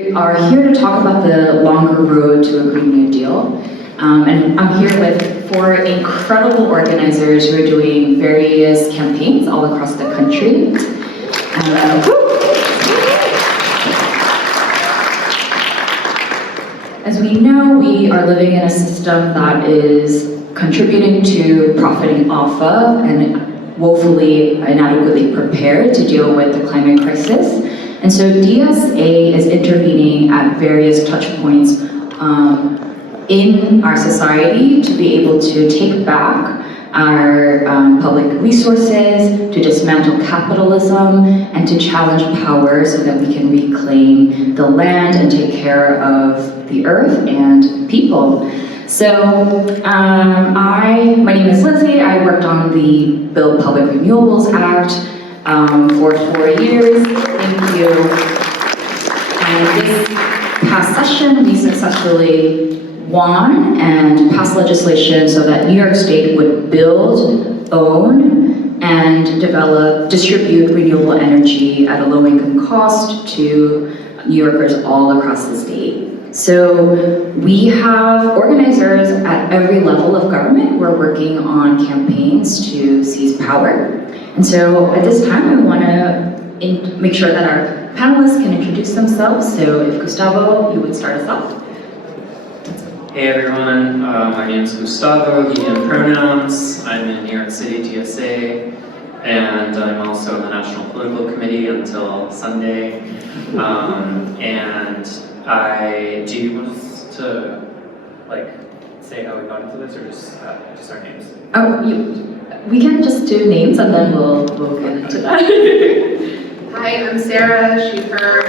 We are here to talk about the longer road to a Green New Deal. And I'm here with 4 incredible organizers who are doing various campaigns all across the country. As we know, we are living in a system that is contributing to profiting off of and woefully inadequately prepared to deal with the climate crisis. And so DSA is intervening at various touch points in our society to be able to take back our public resources, to dismantle capitalism, and to challenge power so that we can reclaim the land and take care of the earth and people. So my name is Lindsay. I worked on the Build Public Renewables Act for 4 years. Thank you. And this past session, we successfully won and passed legislation so that New York State would build, own, and distribute renewable energy at a low-income cost to New Yorkers all across the state. So we have organizers at every level of government who are working on campaigns to seize power. And so at this time, I want to make sure that our panelists can introduce themselves. So if Gustavo, you would start us off. Hey everyone, my name is Gustavo, he, him pronouns. I'm in New York City, DSA, and I'm also in the National Political Committee until Sunday. Do you want us to say how we got into this, or just our names? Oh, we can just do names and then we'll get into that. Hi, I'm Sarah, she, her.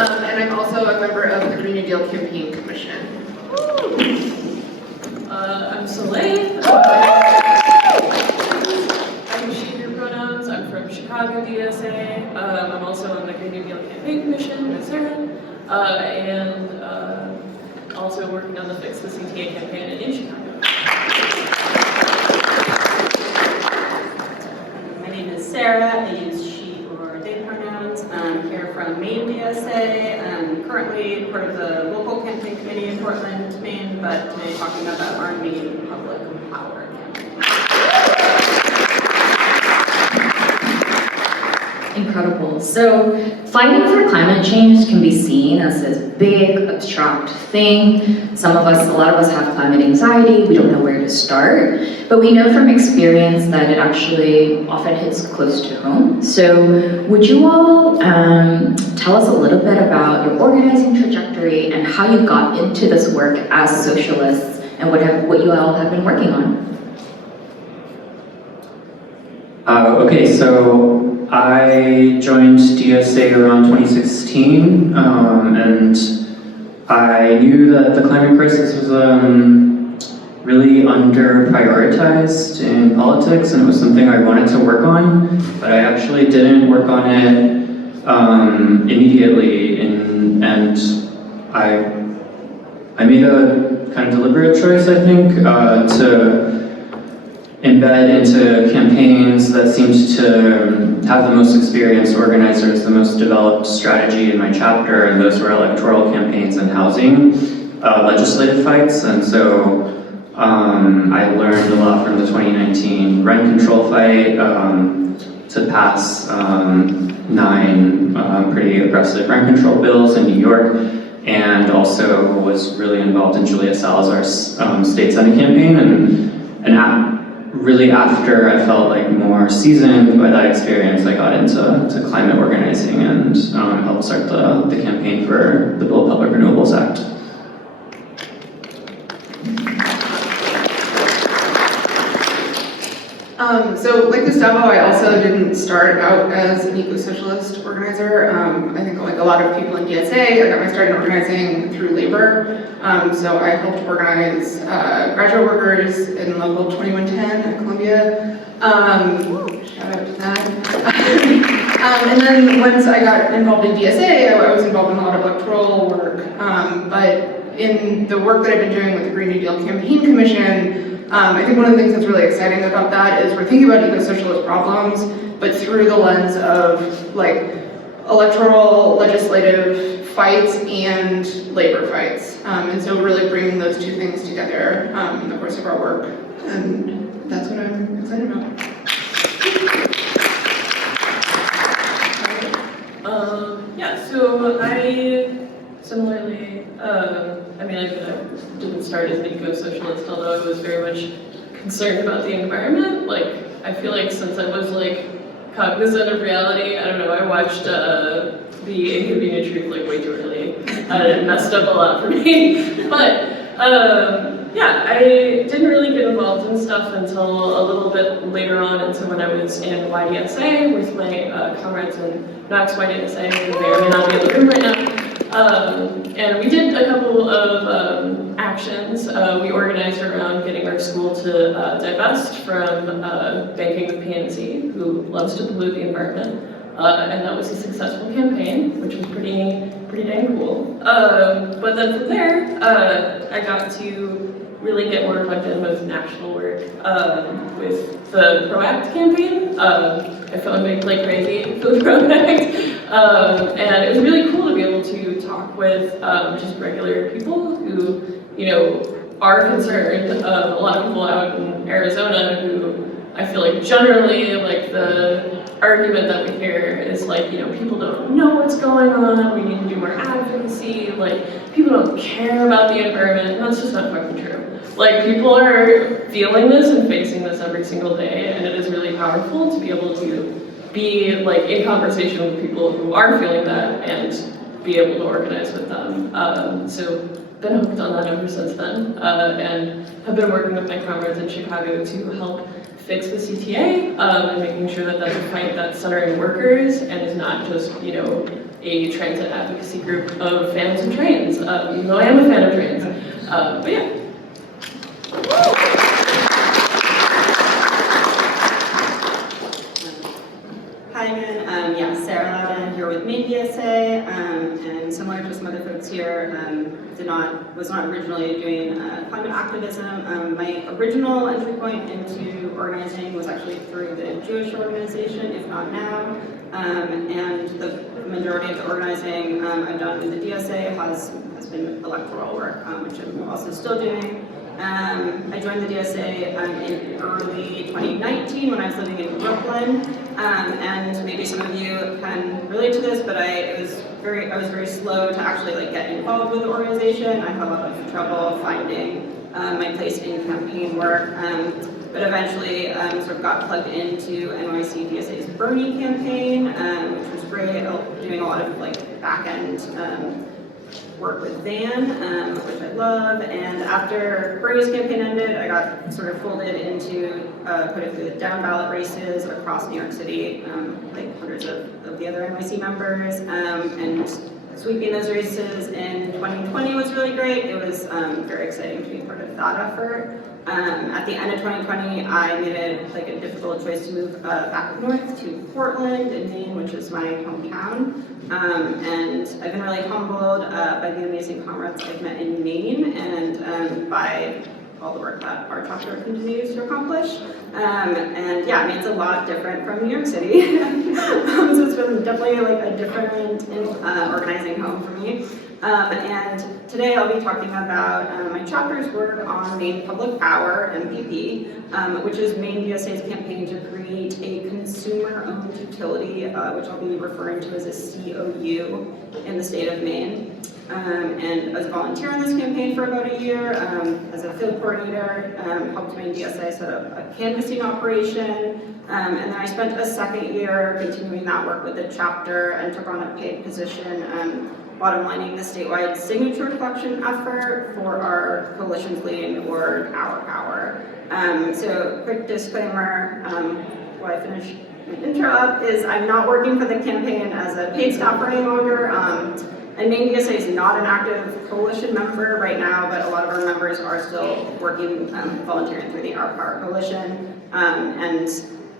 And I'm also a member of the Green New Deal Campaign Commission. I'm Soleil. I'm she, her pronouns. I'm from Chicago, DSA. I'm also on the Green New Deal Campaign Commission with Sarah. And also working on the Fix the CTA campaign in Chicago. My name is Sarah. I use she or they pronouns. I'm here from Maine, DSA. I'm currently part of the local campaign committee in Portland, Maine, but today talking about our Maine public power campaign. Incredible. So fighting for climate change can be seen as this big, abstract thing. A lot of us have climate anxiety. We don't know where to start. But we know from experience that it actually often hits close to home. So would you all tell us a little bit about your organizing trajectory and how you got into this work as socialists and what you all have been working on? Okay, so I joined DSA around 2016, and I knew that the climate crisis was really under-prioritized in politics, and it was something I wanted to work on, but I actually didn't work on it immediately, and I made a kind of deliberate choice, I think, to embed into campaigns that seemed to have the most experienced organizers, the most developed strategy in my chapter, and those were electoral campaigns and housing legislative fights. And so I learned a lot from the 2019 rent control fight to pass 9 pretty aggressive rent control bills in New York, and also was really involved in Julia Salazar's state senate campaign. And really after I felt like more seasoned by that experience, I got into climate organizing and helped start the campaign for the Build Public Renewables Act. So like Gustavo, I also didn't start out as an eco-socialist organizer. I think like a lot of people in DSA, I got my start in organizing through labor. So I helped organize graduate workers in Local 2110 at Columbia. Shout out to that. And then once I got involved in DSA, I was involved in a lot of electoral work. But in the work that I've been doing with the Green New Deal Campaign Commission, I think one of the things that's really exciting about that is we're thinking about eco-socialist problems, but through the lens of like electoral, legislative fights and labor fights. And so really bringing those two things together in the course of our work. And that's what I'm excited about. Yeah, so I similarly, I didn't start as an eco-socialist, although I was very much concerned about the environment. Like, I feel like since I was like cognizant of reality, I don't know, I watched The Inconvenient Truth like way too early, and it messed up a lot for me. But yeah, I didn't really get involved in stuff until a little bit later on, and so when I was in YDSA with my comrades in Knox YDSA, who may or may not be in the room right now. And we did a couple of actions. We organized around getting our school to divest from banking with PNC, who loves to pollute the environment. And that was a successful campaign, which was pretty dang cool. But then from there, I got to really get more plugged in with national work with the ProAct campaign. I phoned Big Play Crazy for the ProAct. And it was really cool to be able to talk with just regular people who, are concerned. A lot of people out in Arizona who I feel like generally, like the argument that we hear is like, people don't know what's going on, we need to do more advocacy, like people don't care about the environment, and that's just not fucking true. Like people are feeling this and facing this every single day, and it is really powerful to be able to be like in conversation with people who are feeling that and be able to organize with them. So been hooked on that ever since then, and have been working with my comrades in Chicago to help fix the CTA and making sure that that's a fight that's centering workers and is not just, a transit advocacy group of fans of trains, even though I am a fan of trains. But yeah. Hi again, Sarah Loudon here with Maine DSA, and similar to some other folks here, was not originally doing climate activism. My original entry point into organizing was actually through the Jewish organization, if not now, and the majority of the organizing I've done with the DSA has been electoral work, which I'm also still doing. I joined the DSA in early 2019 when I was living in Brooklyn, and maybe some of you can relate to this, but I was very slow to actually get involved with the organization. I had a lot of trouble finding my place in campaign work, but eventually sort of got plugged into NYC DSA's Bernie campaign, which was great, doing a lot of back-end work with Van, which I love, and after Bernie's campaign ended, I got sort of folded into putting through the down ballot races across New York City, like hundreds of the other NYC members, and sweeping those races in 2020 was really great. It was very exciting to be part of that effort. At the end of 2020, I made a difficult choice to move back up north to Portland in Maine, which is my hometown. And I've been really humbled by the amazing comrades I've met in Maine and by all the work that our chapter continues to accomplish. And yeah, Maine's a lot different from New York City. So it's been definitely a different organizing home for me. And today I'll be talking about my chapter's work on Maine Public Power, MVP, which is Maine DSA's campaign to create a consumer-owned utility, which I'll be referring to as a COU in the state of Maine. And I was a volunteer in this campaign for about a year as a field coordinator, helped Maine DSA set up a canvassing operation, and then I spent a second year continuing that work with the chapter and took on a paid position bottom lining the statewide signature collection effort for our coalition's leading award, Our Power. So quick disclaimer, while I finish my intro up, is I'm not working for the campaign as a paid staffer any longer. And Maine DSA is not an active coalition member right now, but a lot of our members are still working, volunteering through the Our Power Coalition. And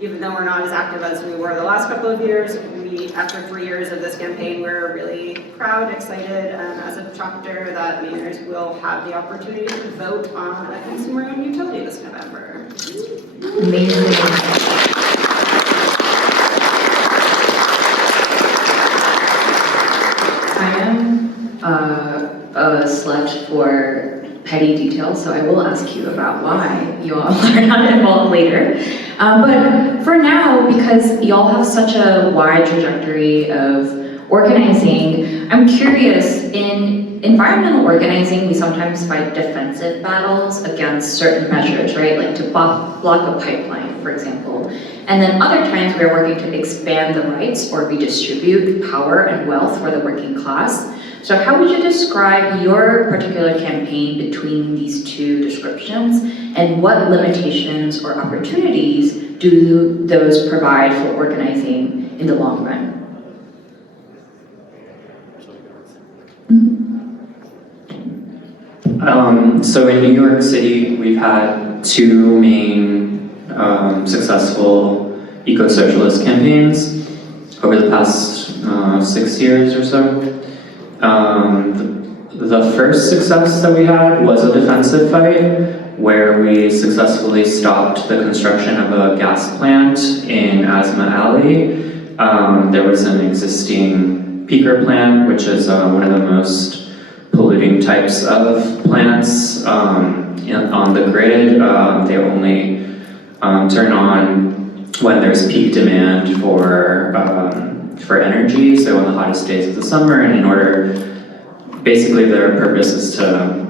even though we're not as active as we were the last couple of years, after 3 years of this campaign, we're really proud, excited as a chapter that Mainers will have the opportunity to vote on a consumer-owned utility this November. Amazing. a slut for petty details, so I will ask you about why you all are not involved later. But for now, because y'all have such a wide trajectory of organizing, I'm curious, in environmental organizing, we sometimes fight defensive battles against certain measures, right? Like to block a pipeline, for example. And then other times we're working to expand the rights or redistribute power and wealth for the working class. So how would you describe your particular campaign between these two descriptions, and what limitations or opportunities do those provide for organizing in the long run? So in New York City, we've had two main successful eco-socialist campaigns over the past 6 years or so. The first success that we had was a defensive fight where we successfully stopped the construction of a gas plant in Asma Alley. There was an existing peaker plant, which is one of the most polluting types of plants on the grid. They only turn on when there's peak demand for energy, so in the hottest days of the summer, and in order, basically their purpose is to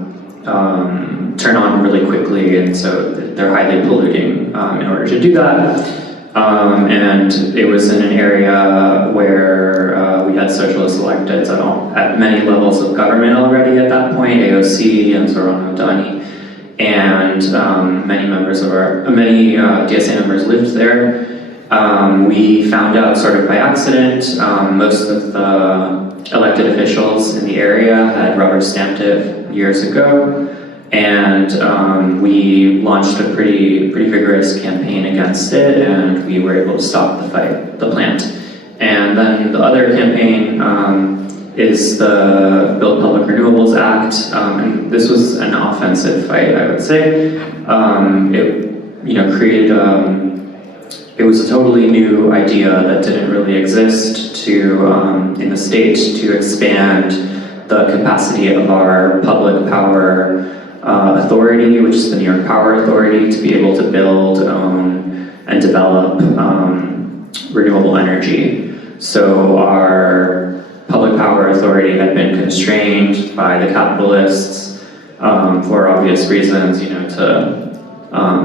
turn on really quickly, and so they're highly polluting in order to do that. And it was in an area where we had socialist electeds at many levels of government already at that point, AOC and Zoran Dani, and many DSA members lived there. We found out sort of by accident, most of the elected officials in the area had rubber stamped it years ago, and we launched a pretty vigorous campaign against it, and we were able to stop the plant. And then the other campaign is the Build Public Renewables Act, and this was an offensive fight, I would say. It created it was a totally new idea that didn't really exist in the state to expand the capacity of our public power authority, which is the New York Power Authority, to be able to build, own, and develop renewable energy. So our public power authority had been constrained by the capitalists for obvious reasons,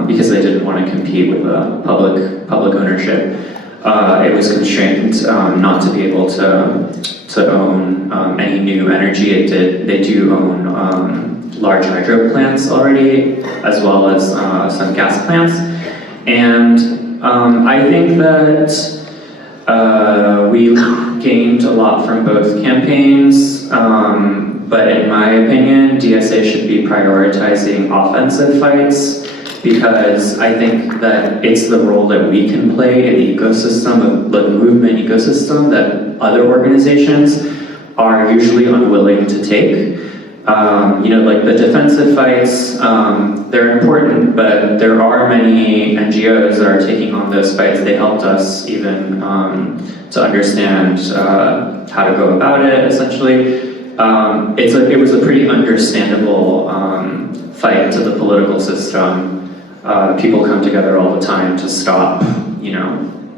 because they didn't want to compete with public ownership. It was constrained not to be able to own any new energy. They do own large hydro plants already, as well as some gas plants. And I think that we gained a lot from both campaigns, but in my opinion, DSA should be prioritizing offensive fights, because I think that it's the role that we can play in the ecosystem, the movement ecosystem, that other organizations are usually unwilling to take. Like the defensive fights, they're important, but there are many NGOs that are taking on those fights. They helped us even to understand how to go about it, essentially. It was a pretty understandable fight to the political system. People come together all the time to stop,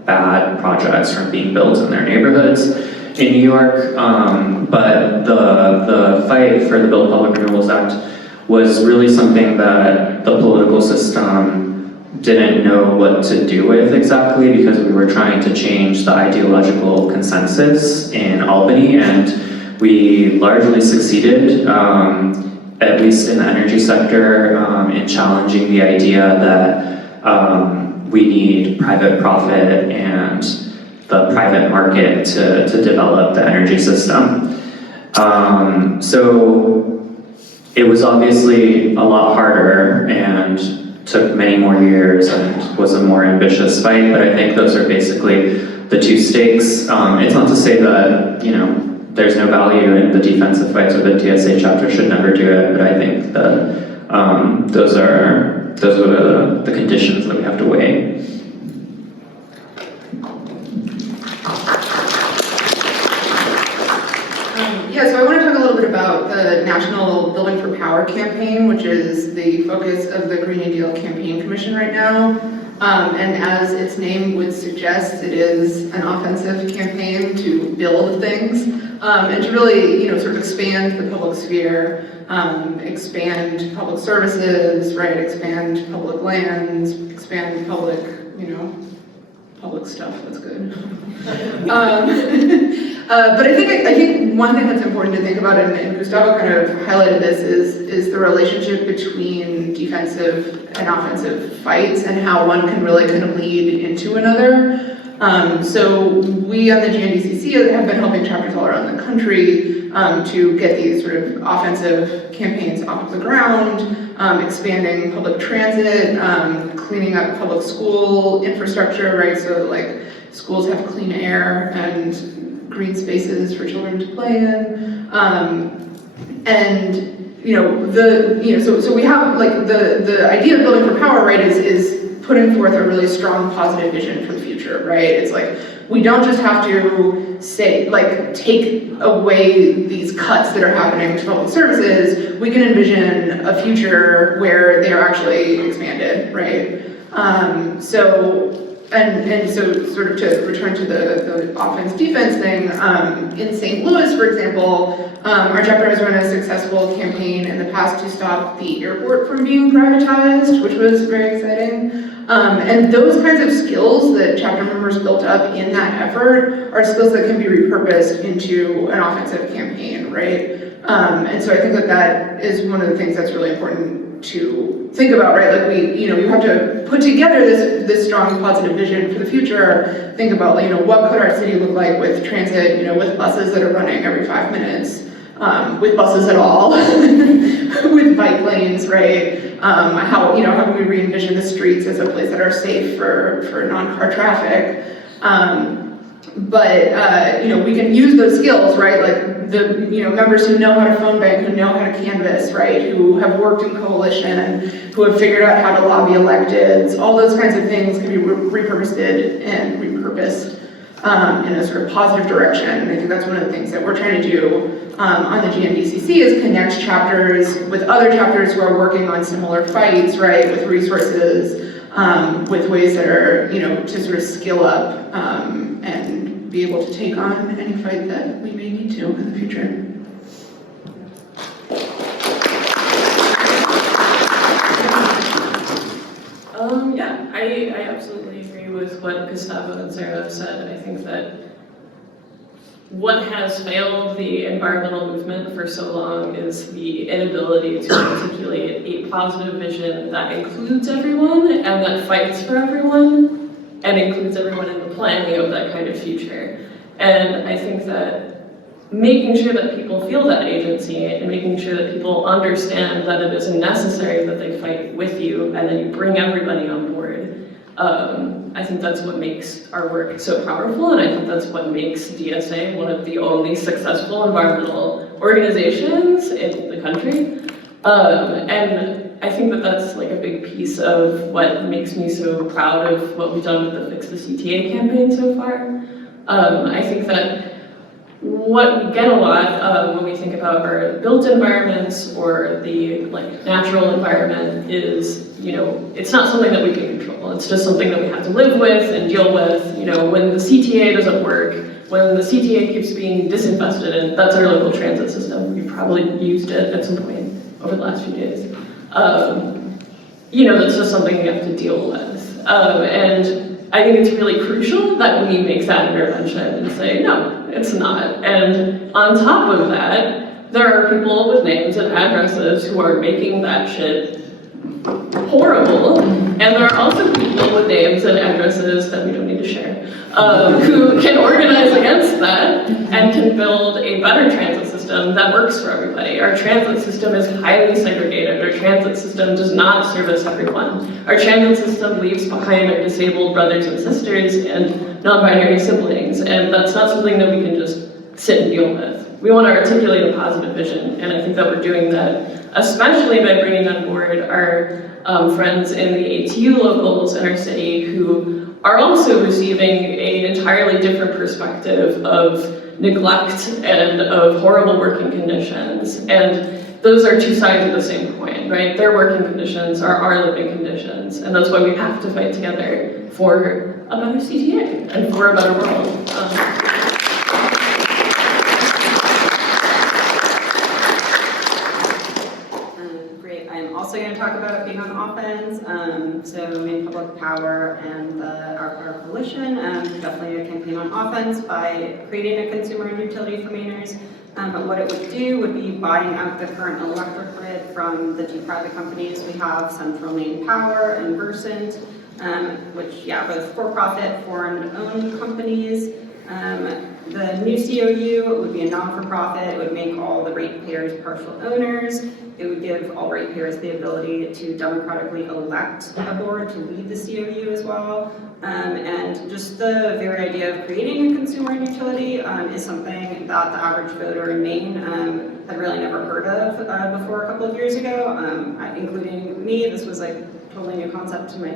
bad projects from being built in their neighborhoods in New York. But the fight for the Build Public Renewables Act was really something that the political system didn't know what to do with exactly, because we were trying to change the ideological consensus in Albany, and we largely succeeded. At least in the energy sector, in challenging the idea that we need private profit and the private market to develop the energy system. So it was obviously a lot harder and took many more years and was a more ambitious fight, but I think those are basically the two stakes. It's not to say that, there's no value in the defensive fights, or the DSA chapter should never do it, but I think that those are the conditions that we have to weigh. So I want to talk a little little bit about the National Building for Power campaign, which is the focus of the Green New Deal Campaign Commission right now. And as its name would suggest, it is an offensive campaign to build things and to really, sort of expand the public sphere, expand public services, right? Expand public lands, expand public, public stuff. That's good. But I think one thing that's important to think about, and Gustavo kind of highlighted this, is the relationship between defensive and offensive fights and how one can really kind of lead into another. So we on the GNDCC have been helping chapters all around the country to get these sort of offensive campaigns off the ground, expanding public transit, cleaning up public school infrastructure, right? So like schools have clean air and green spaces for children to play in, so we have like the idea of building for power, right, is putting forth a really strong positive vision for the future, right? It's like we don't just have to say like take away these cuts that are happening to public services. We can envision a future where they are actually expanded, right? So sort of to return to the offense-defense thing, in St. Louis, for example, our chapter has run a successful campaign in the past to stop the airport from being privatized, which was very exciting. And those kinds of skills that chapter members built up in that effort are skills that can be repurposed into an offensive campaign, right? And so I think that is one of the things that's really important to think about, right? Like you have to put together this strong positive vision for the future. Think about, what could our city look like with transit, with buses that are running every 5 minutes, with buses at all, with bike lanes, right? How can we re-envision the streets as a place that are safe for non-car traffic? But we can use those skills, right? Like the members who know how to phone bank, who know how to canvass, right? Who have worked in coalition, who have figured out how to lobby electeds. All those kinds of things can be repurposed in a sort of positive direction. And I think that's one of the things that we're trying to do on the GNDCC is connect chapters with other chapters who are working on similar fights, right? With resources, with ways that are to sort of skill up and be able to take on any fight that we may need to in the future. Yeah, I absolutely agree with what Gustavo and Sarah have said. I think that what has failed the environmental movement for so long is the inability to articulate a positive vision that includes everyone and that fights for everyone and includes everyone in the planning of that kind of future. And I think that making sure that people feel that agency and making sure that people understand that it is necessary that they fight with you and then you bring everybody on board. I think that's what makes our work so powerful, and I think that's what makes DSA one of the only successful environmental organizations in the country. And I think that that's like a big piece of what makes me so proud of what we've done with the Fix the CTA campaign so far. I think that what we get a lot when we think about our built environments or the natural environment is, it's not something that we can control. It's just something that we have to live with and deal with. When the CTA doesn't work, when the CTA keeps being disinvested, and that's our local transit system. We've probably used it at some point over the last few days. That's just something we have to deal with. And I think it's really crucial that we make that intervention and say, no, it's not. And on top of that, there are people with names and addresses who are making that shit horrible. And there are also people with names and addresses that we don't need to share, who can organize against that and can build a better transit system that works for everybody. Our transit system is highly segregated. Our transit system does not service everyone. Our transit system leaves behind our disabled brothers and sisters and non-binary siblings, and that's not something that we can just sit and deal with. We want to articulate a positive vision, and I think that we're doing that, especially by bringing on board our friends in the ATU locals in our city who are also receiving an entirely different perspective of neglect and of horrible working conditions. And those are two sides of the same coin, right? Their working conditions are our living conditions. And that's why we have to fight together for a better CTA and for a better world. Great. I'm also going to talk about being on offense. So Maine Public Power and our coalition, definitely a campaign on offense by creating a consumer and utility for Mainers. What it would do would be buying out the current electric grid from the two private companies we have, Central Maine Power and Versant, which, both for-profit, foreign-owned companies. The new COU would be a non-for-profit. It would make all the ratepayers partial owners. It would give all ratepayers the ability to democratically elect a board to lead the COU as well. And just the very idea of creating a consumer and utility is something that the average voter in Maine had really never heard of before a couple of years ago, including me. This was like totally new concept to me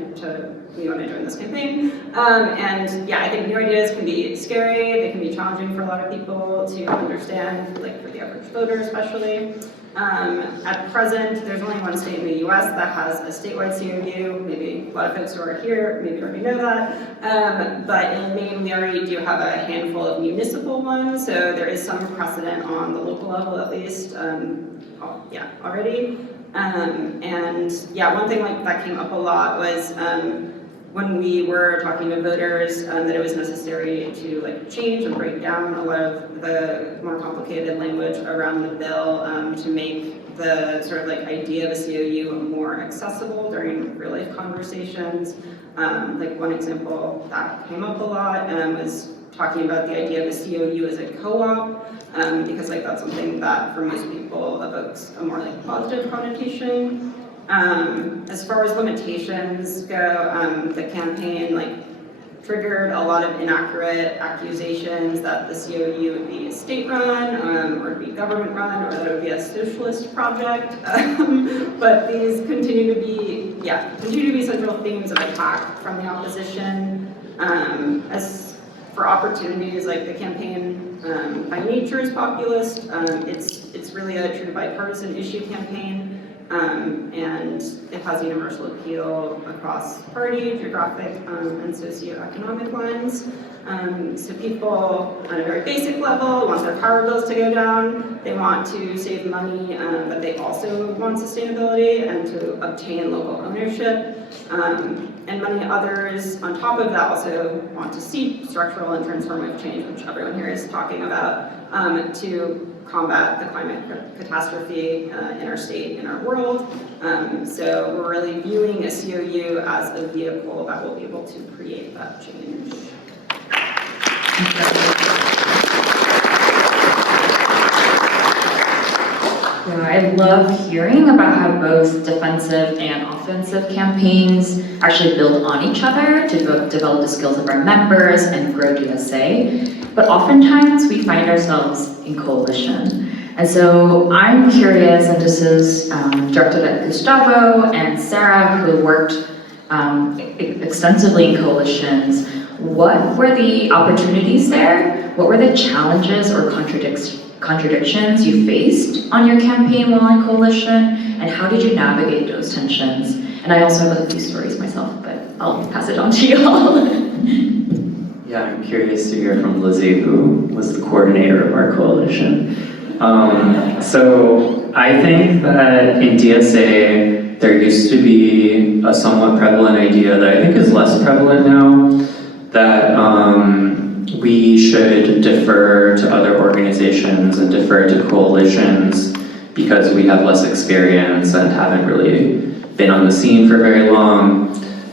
when I joined this campaign. And I think new ideas can be scary. They can be challenging for a lot of people to understand, like for the average voter especially. At present, there's only one state in the US that has a statewide COU. Maybe a lot of folks who are here maybe already know that. But in Maine, we already do have a handful of municipal ones, so there is some precedent on the local level at least, already. One thing that came up a lot was when we were talking to voters that it was necessary to change and break down a lot of the more complicated language around the bill to make the sort of idea of a COU more accessible during real life conversations. One example that came up a lot was talking about the idea of a COU as a co-op, because that's something that for most people evokes a more positive connotation. As far as limitations go, the campaign triggered a lot of inaccurate accusations that the COU would be state-run, or would be government-run, or that it would be a socialist project. But these continue to be central themes of attack from the opposition. As for opportunities, the campaign by nature is populist. It's really a true bipartisan issue campaign. And it has universal appeal across party, geographic, and socioeconomic lines. So people, on a very basic level, want their power bills to go down. They want to save money, but they also want sustainability and to obtain local ownership. And many others, on top of that, also want to see structural and transformative change, which everyone here is talking about, to combat the climate catastrophe in our state, in our world. So we're really viewing a COU as a vehicle that will be able to create that change. I love hearing about how both defensive and offensive campaigns actually build on each other to develop the skills of our members and grow DSA. But oftentimes we find ourselves in coalition. And so I'm curious, and this is directed at Gustavo and Sarah, who worked extensively in coalitions. What were the opportunities there? What were the challenges or contradictions you faced on your campaign while in coalition? And how did you navigate those tensions? And I also have a few stories myself, but I'll pass it on to you all. Yeah, I'm curious to hear from Lizzie, who was the coordinator of our coalition. So I think that in DSA, there used to be a somewhat prevalent idea that I think is less prevalent now, that we should defer to other organizations and defer to coalitions because we have less experience and haven't really been on the scene for very long.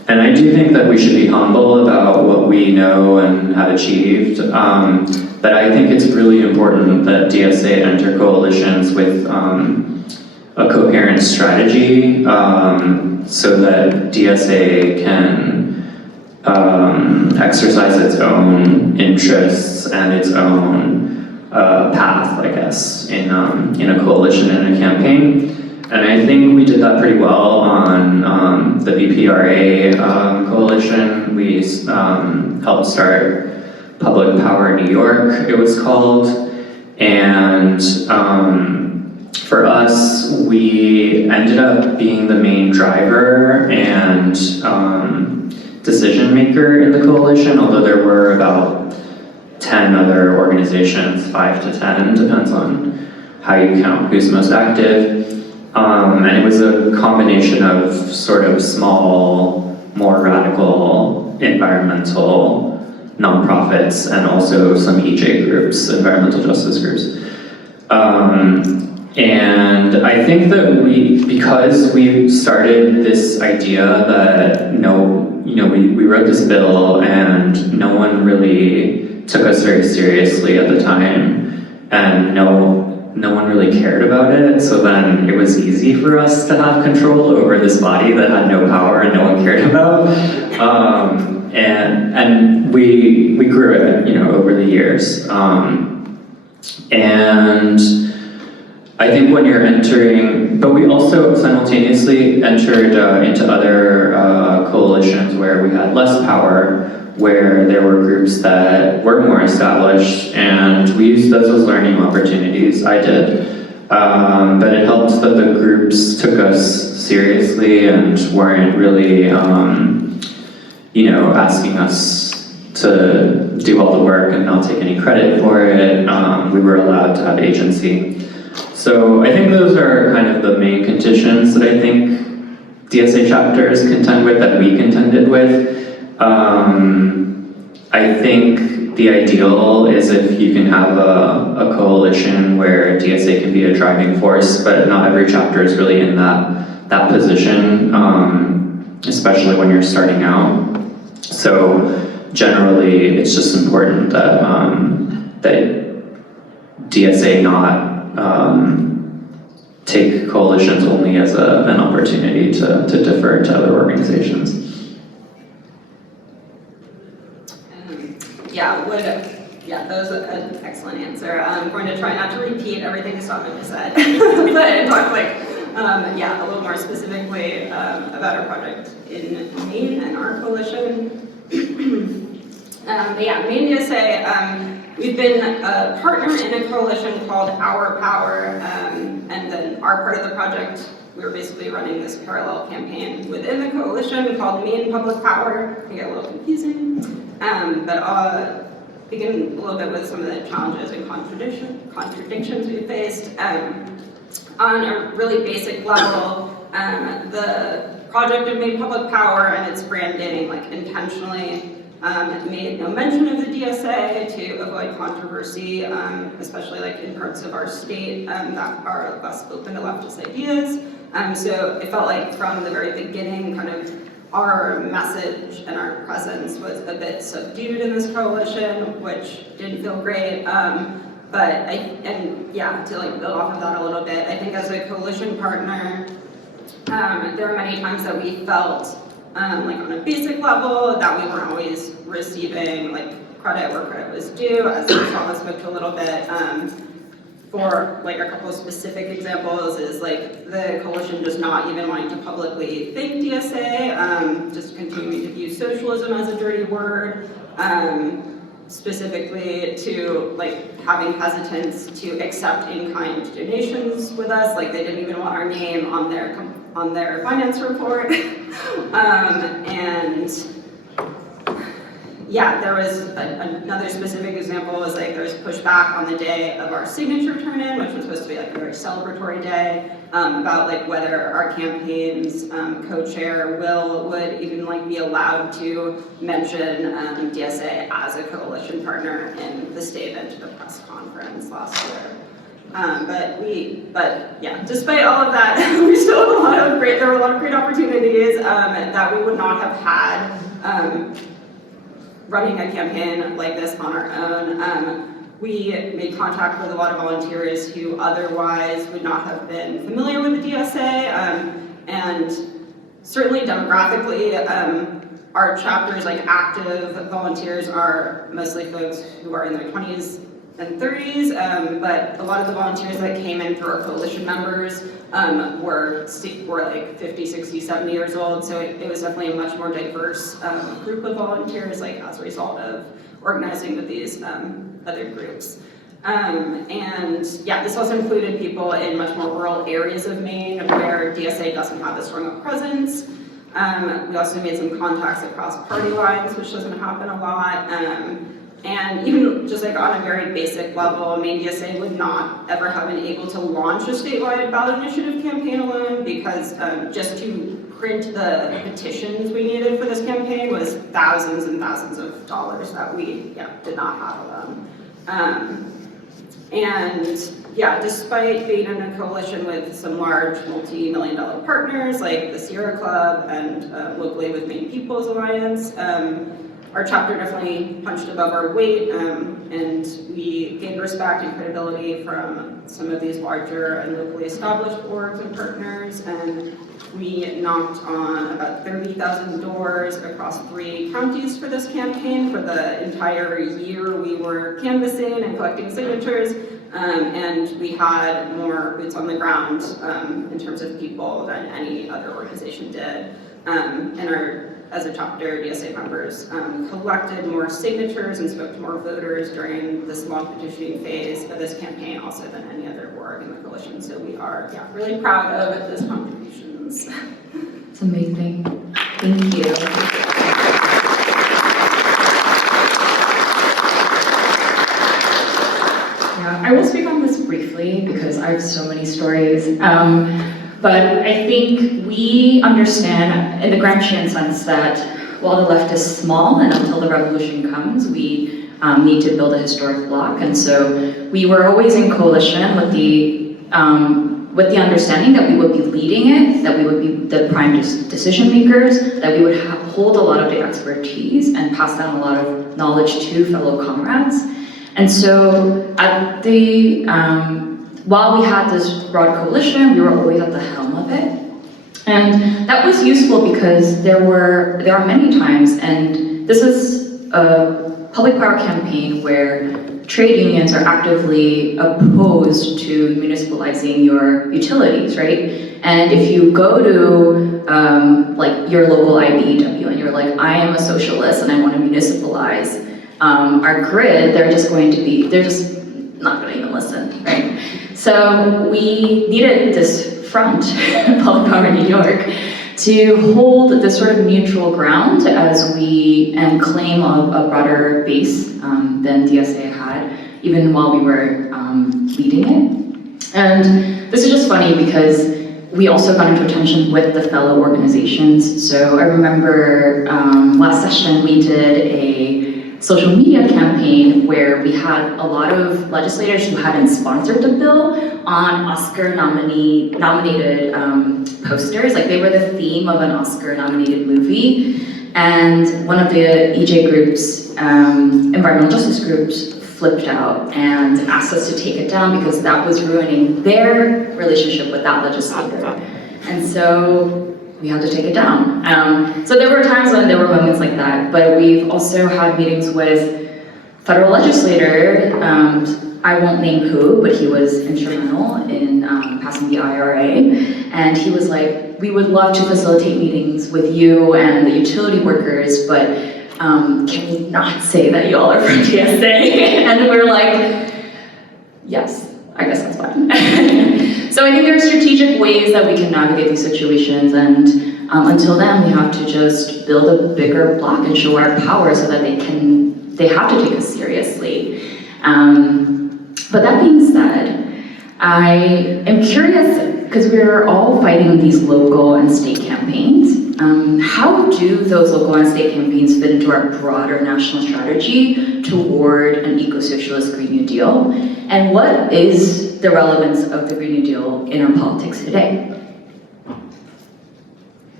And I do think that we should be humble about what we know and have achieved. But I think it's really important that DSA enter coalitions with a coherent strategy so that DSA can exercise its own interests and its own path, I guess, in a coalition and a campaign. And I think we did that pretty well on the BPRA coalition. We helped start Public Power New York, it was called. And for us, we ended up being the main driver and decision maker in the coalition, although there were about 10 other organizations, 5 to 10, depends on how you count who's most active. And it was a combination of sort of small, more radical environmental nonprofits and also some EJ groups, environmental justice groups. And I think that because we started this idea that we wrote this bill and no one really took us very seriously at the time, and no one really cared about it, so then it was easy for us to have control over this body that had no power and no one cared about. And we grew it, over the years. And I think when you're entering, but we also simultaneously entered into other coalitions where we had less power, where there were groups that were more established, and we used those as learning opportunities. I did. But it helps that the groups took us seriously and weren't really, asking us to do all the work and not take any credit for it. We were allowed to have agency. So I think those are kind of the main conditions that I think DSA chapters contend with, that we contended with. I think the ideal is if you can have a coalition where DSA can be a driving force, but not every chapter is really in that position, especially when you're starting out. So generally, it's just important that DSA not take coalitions only as an opportunity to defer to other organizations. That was an excellent answer. I'm going to try not to repeat everything Gustavo just said, but talk a little more specifically about our project in Maine and our coalition. Maine DSA, we've been a partner in a coalition called Our Power, and then our part of the project, we were basically running this parallel campaign within the coalition called Maine Public Power. It can get a little confusing, but I'll begin a little bit with some of the challenges and contradictions we faced. On a really basic level, the project of Maine Public Power and its branding, intentionally made no mention of the DSA to avoid controversy, especially in parts of our state that are less open to leftist ideas. So it felt like from the very beginning, kind of our message and our presence was a bit subdued in this coalition, which didn't feel great. To build off of that a little bit, I think as a coalition partner, there were many times that we felt on a basic level that we weren't always receiving credit where credit was due, as Gustavo spoke to a little bit. For a couple of specific examples is the coalition just not even wanting to publicly thank DSA, just continuing to view socialism as a dirty word, specifically to having hesitance to accept in-kind donations with us, they didn't even want our name on their finance report. There was another specific example was there was pushback on the day of our signature turn-in, which was supposed to be a very celebratory day, about whether our campaign's co-chair would even be allowed to mention DSA as a coalition partner in the statement to the press conference last year. Despite all of that, we still had there were a lot of great opportunities that we would not have had running a campaign like this on our own. We made contact with a lot of volunteers who otherwise would not have been familiar with the DSA, and certainly demographically, our chapter's active volunteers are mostly folks who are in their 20s and 30s, but a lot of the volunteers that came in through our coalition members were 50, 60, 70 years old, so it was definitely a much more diverse group of volunteers as a result of organizing with these other groups. And yeah, this also included people in much more rural areas of Maine where DSA doesn't have a strong presence. We also made some contacts across party lines, which doesn't happen a lot. And even just like on a very basic level, Maine DSA would not ever have been able to launch a statewide ballot initiative campaign alone because just to print the petitions we needed for this campaign was thousands and thousands of dollars that we did not have alone. And yeah, despite being in a coalition with some large multi-million-dollar partners like the Sierra Club and locally with Maine People's Alliance, our chapter definitely punched above our weight, and we gained respect and credibility from some of these larger and locally established orgs and partners, and we knocked on about 30,000 doors across 3 counties for this campaign. For the entire year we were canvassing and collecting signatures, and we had more boots on the ground in terms of people than any other organization did. And as a chapter, DSA members collected more signatures and spoke to more voters during this long petitioning phase of this campaign also than any other org in the coalition. So we are really proud of this contributions. It's amazing. Thank you. Yeah, I will speak on this briefly because I have so many stories. But I think we understand in the Gramscian sense that while the left is small and until the revolution comes, we need to build a historic bloc. And so we were always in coalition with the understanding that we would be leading it, that we would be the prime decision makers, that we would hold a lot of the expertise and pass down a lot of knowledge to fellow comrades. And so at the while we had this broad coalition, we were always at the helm of it. And that was useful because there are many times, and this is a public power campaign where trade unions are actively opposed to municipalizing your utilities, right? And if you go to like your local IBEW and you're like, I am a socialist and I want to municipalize our grid, they're just not going to even listen, right? So we needed this front, Public Power New York, to hold this sort of neutral ground and claim a broader base than DSA had, even while we were leading it. And this is just funny because we also got into tension with the fellow organizations. So I remember last session we did a social media campaign where we had a lot of legislators who hadn't sponsored the bill on Oscar nominated posters. Like they were the theme of an Oscar nominated movie. And one of the EJ groups, environmental justice groups, flipped out and asked us to take it down because that was ruining their relationship with that legislator. And so we had to take it down. So there were times when there were moments like that, but we've also had meetings with federal legislator, I won't name who, but he was instrumental in passing the IRA, and he was like, we would love to facilitate meetings with you and the utility workers, but can we not say that y'all are from DSA? And we're like, yes, I guess that's fine. So I think there are strategic ways that we can navigate these situations, and until then, we have to just build a bigger block and show our power so that they have to take us seriously. But that being said, I am curious, because we're all fighting these local and state campaigns, how do those local and state campaigns fit into our broader national strategy toward an eco-socialist Green New Deal? And what is the relevance of the Green New Deal in our politics today?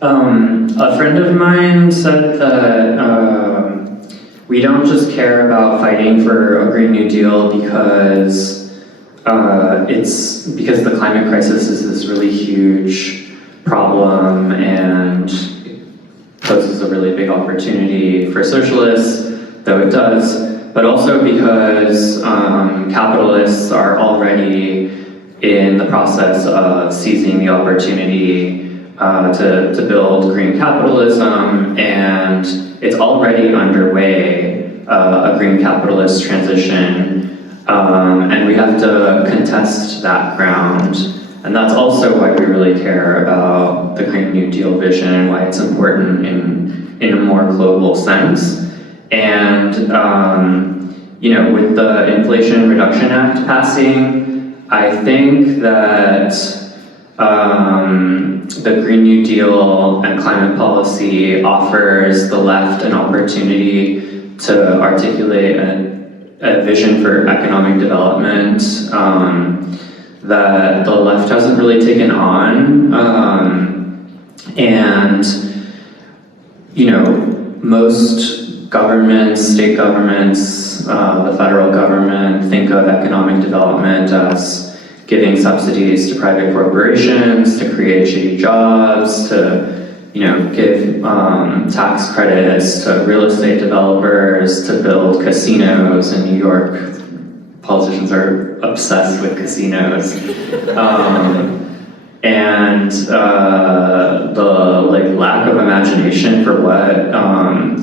A friend of mine said that we don't just care about fighting for a Green New Deal because the climate crisis is this really huge problem and poses a really big opportunity for socialists, though it does, but also because capitalists are already in the process of seizing the opportunity to build green capitalism, and it's already underway a green capitalist transition, and we have to contest that ground. And that's also why we really care about the Green New Deal vision and why it's important in a more global sense. And you know, with the Inflation Reduction Act passing, I think that the Green New Deal and climate policy offers the left an opportunity to articulate a vision for economic development that the left hasn't really taken on. And, you know, most governments, state governments, the federal government think of economic development as giving subsidies to private corporations, to create shitty jobs, to, you know, give tax credits to real estate developers, to build casinos in New York. Politicians are obsessed with casinos. And the lack of imagination for what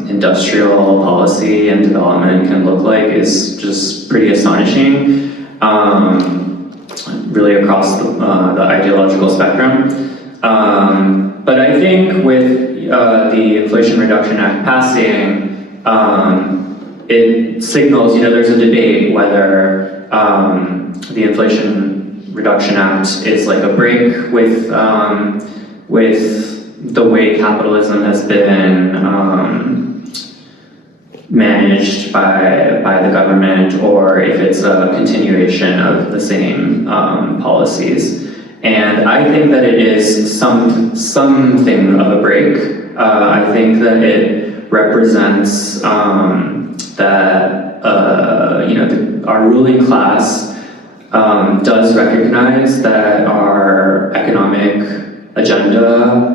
industrial policy and development can look like is just pretty astonishing, really across the ideological spectrum. But I think with the Inflation Reduction Act passing, it signals, you know, there's a debate whether the Inflation Reduction Act is like a break with the way capitalism has been managed by the government, or if it's a continuation of the same policies. And I think that it is something of a break. I think that it represents that you know, our ruling class does recognize that our economic agenda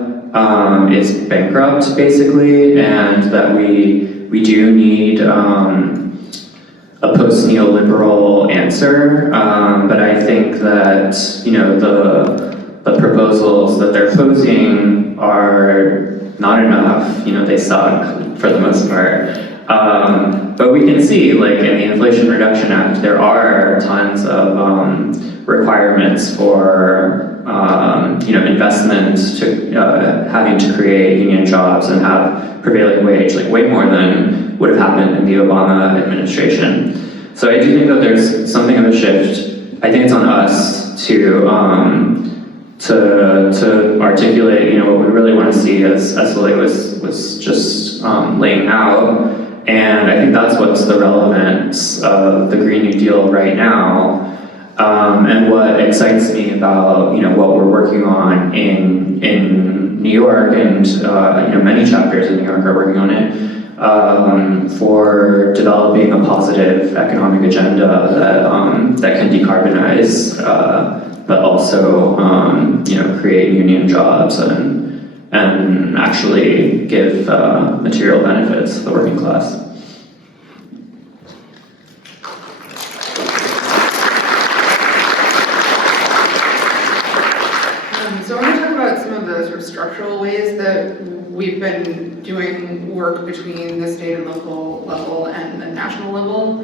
is bankrupt, basically, and that we do need a post-neoliberal answer. But I think that, you know, the proposals that they're posing are not enough. You know, they suck for the most part. But we can see, like in the Inflation Reduction Act, there are tons of requirements for you know, investment to having to create union jobs and have prevailing wage, like way more than would have happened in the Obama administration. So I do think that there's something of a shift. I think it's on us to articulate, you know, what we really want to see, as Lily was just laying out. And I think that's what's the relevance of the Green New Deal right now. And what excites me about, you know, what we're working on in New York, and you know, many chapters in New York are working on it, for developing a positive economic agenda that can decarbonize, but also you know, create union jobs and actually give material benefits to the working class. So I want to talk about some of the sort of structural ways that we've been doing work between the state and local level and the national level.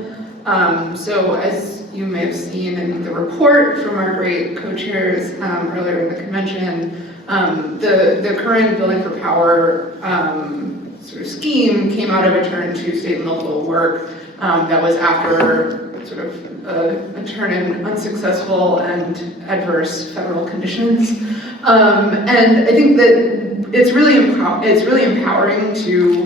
So as you may have seen in the report from our great co-chairs earlier in the convention, the current Building for Power sort of scheme came out of a turn to state and local work that was after sort of a turn in unsuccessful and adverse federal conditions. And I think that it's really empowering to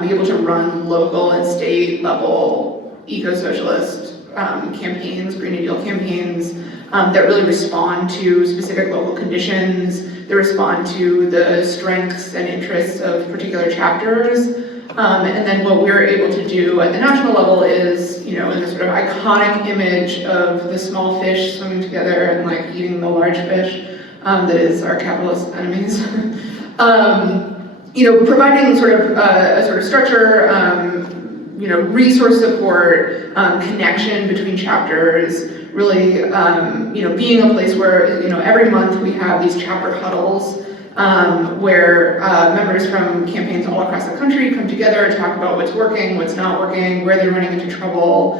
be able to run local and state level eco-socialist campaigns, Green New Deal campaigns, that really respond to specific local conditions, that respond to the strengths and interests of particular chapters. And then what we're able to do at the national level is, you know, in the sort of iconic image of the small fish swimming together and like eating the large fish, that is our capitalist enemies. You know, providing sort of a sort of structure, you know, resource support, connection between chapters, really, you know, being a place where, you know, every month we have these chapter huddles where members from campaigns all across the country come together and talk about what's working, what's not working, where they're running into trouble,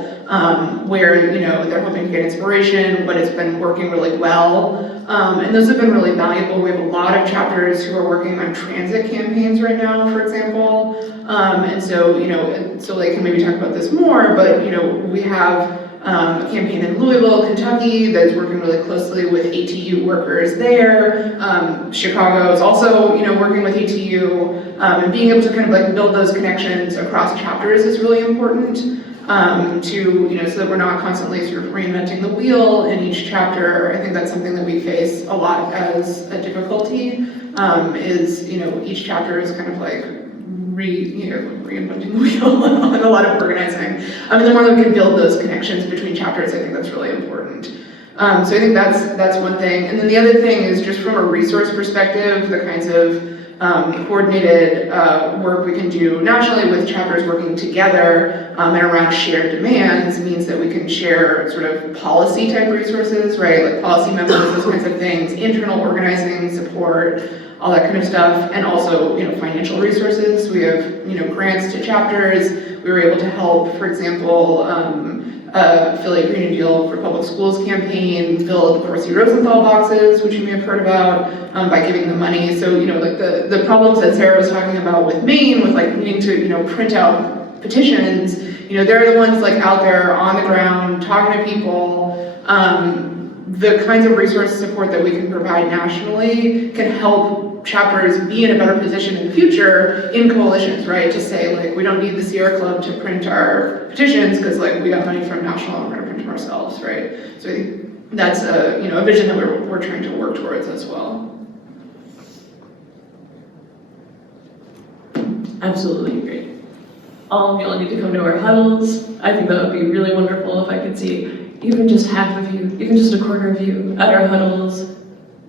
where they're hoping to get inspiration, what has been working really well. And those have been really valuable. We have a lot of chapters who are working on transit campaigns right now, for example. And so, so they can maybe talk about this more, but, we have a campaign in Louisville, Kentucky that is working really closely with ATU workers there. Chicago is also, working with ATU, and being able to kind of like build those connections across chapters is really important. So that we're not constantly sort of reinventing the wheel in each chapter. I think that's something that we face a lot as a difficulty, is, each chapter is kind of like reinventing the wheel on a lot of organizing. The more that we can build those connections between chapters, I think that's really important. So I think that's one thing. And then the other thing is just from a resource perspective, the kinds of coordinated work we can do nationally with chapters working together and around shared demands means that we can share sort of policy type resources, right? Like policy memos, those kinds of things, internal organizing support, all that kind of stuff, and also, financial resources. We have, grants to chapters. We were able to help, for example, affiliate Green New Deal for Public Schools campaign, build Corsi Rosenthal boxes, which you may have heard about, by giving them money. So, like the problems that Sarah was talking about with Maine, with like needing to, print out petitions, they're the ones like out there on the ground, talking to people. The kinds of resource support that we can provide nationally can help chapters be in a better position in the future in coalitions, right? To say like, we don't need the Sierra Club to print our petitions because like we got money from national and we're gonna print them ourselves, right? So I think that's a vision that we're trying to work towards as well. Absolutely agree. All of y'all need to come to our huddles. I think that would be really wonderful if I could see even just half of you, even just a quarter of you at our huddles.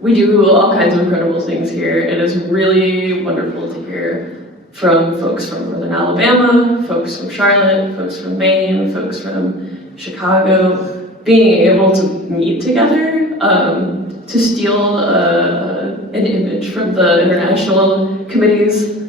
We do all kinds of incredible things here. It is really wonderful to hear from folks from Northern Alabama, folks from Charlotte, folks from Maine, folks from Chicago, being able to meet together, to steal an image from the International Committee's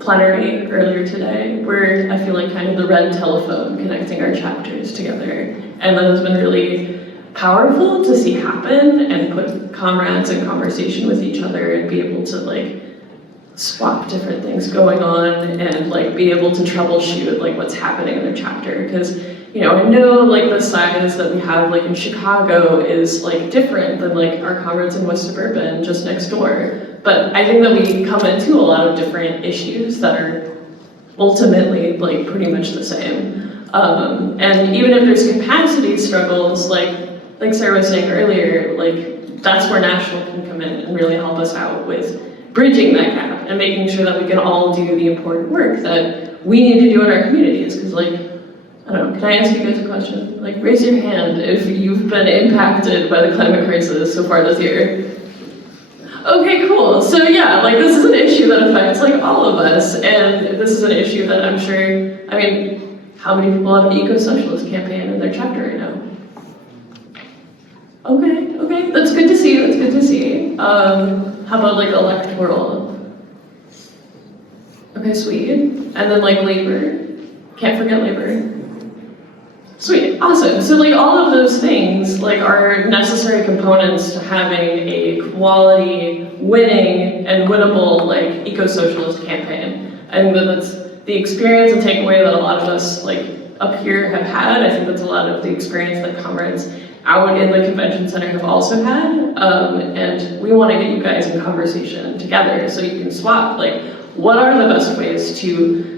plenary earlier today, where I feel like kind of the red telephone connecting our chapters together. And that has been really powerful to see happen and put comrades in conversation with each other and be able to like swap different things going on and like be able to troubleshoot like what's happening in their chapter. Because I know like the size that we have like in Chicago is like different than like our comrades in West Suburban just next door. But I think that we come into a lot of different issues that are ultimately like pretty much the same. And even if there's capacity struggles, like Sarah was saying earlier, like that's where national can come in and really help us out with bridging that gap and making sure that we can all do the important work that we need to do in our communities. Because like, I don't know, can I ask you guys a question? Like raise your hand if you've been impacted by the climate crisis so far this year. Okay, cool. So yeah, like this is an issue that affects like all of us, and this is an issue that I'm sure, how many people have an eco-socialist campaign in their chapter right now? Okay, that's good to see, how about like electoral? Okay, sweet. And then like labor, can't forget labor. Sweet, awesome. So like all of those things like are necessary components to having a quality, winning, and winnable like eco-socialist campaign. I think that that's the experience and takeaway that a lot of us like up here have had. I think that's a lot of the experience that comrades out in the convention center have also had. And we want to get you guys in conversation together so you can swap like what are the best ways to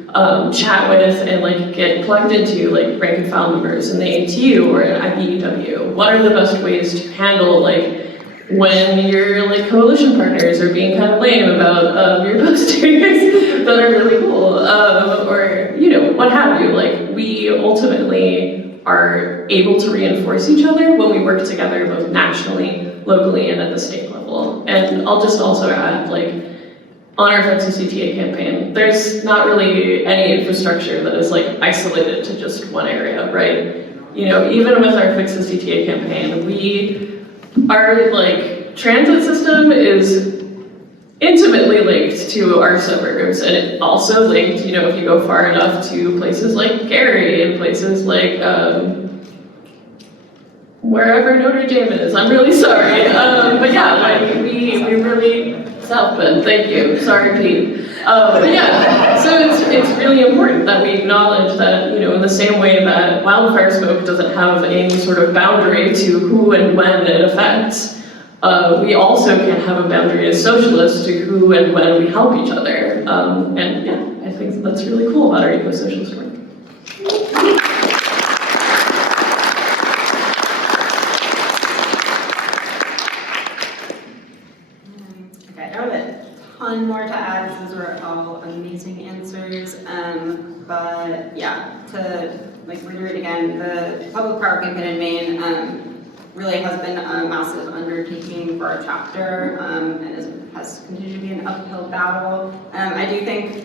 chat with and like get plugged into like rank and file members in the ATU or in IBEW. What are the best ways to handle like when your like coalition partners are being kind of lame about your posters that are really cool, or what have you. Like we ultimately are able to reinforce each other when we work together both nationally, locally, and at the state level. And I'll just also add like on our Fix the CTA campaign, there's not really any infrastructure that is like isolated to just one area, right? Even with our Fix the CTA campaign, we are like transit system is intimately linked to our suburbs, and it also linked, you know, if you go far enough, to places like Gary and places like wherever Notre Dame is. I'm really sorry, but yeah, like we really South Bend. Thank you. Sorry, Pete. But yeah, so it's really important that we acknowledge that, you know, in the same way that wildfire smoke doesn't have any sort of boundary to who and when it affects, we also can have a boundary as socialists to who and when we help each other. And yeah, I think that's really cool about our eco-socialist work. Okay, I don't have a ton more to add, because those were all amazing answers. But yeah, to like reiterate again, the public power campaign in Maine really has been a massive undertaking for our chapter, and has continued to be an uphill battle. I do think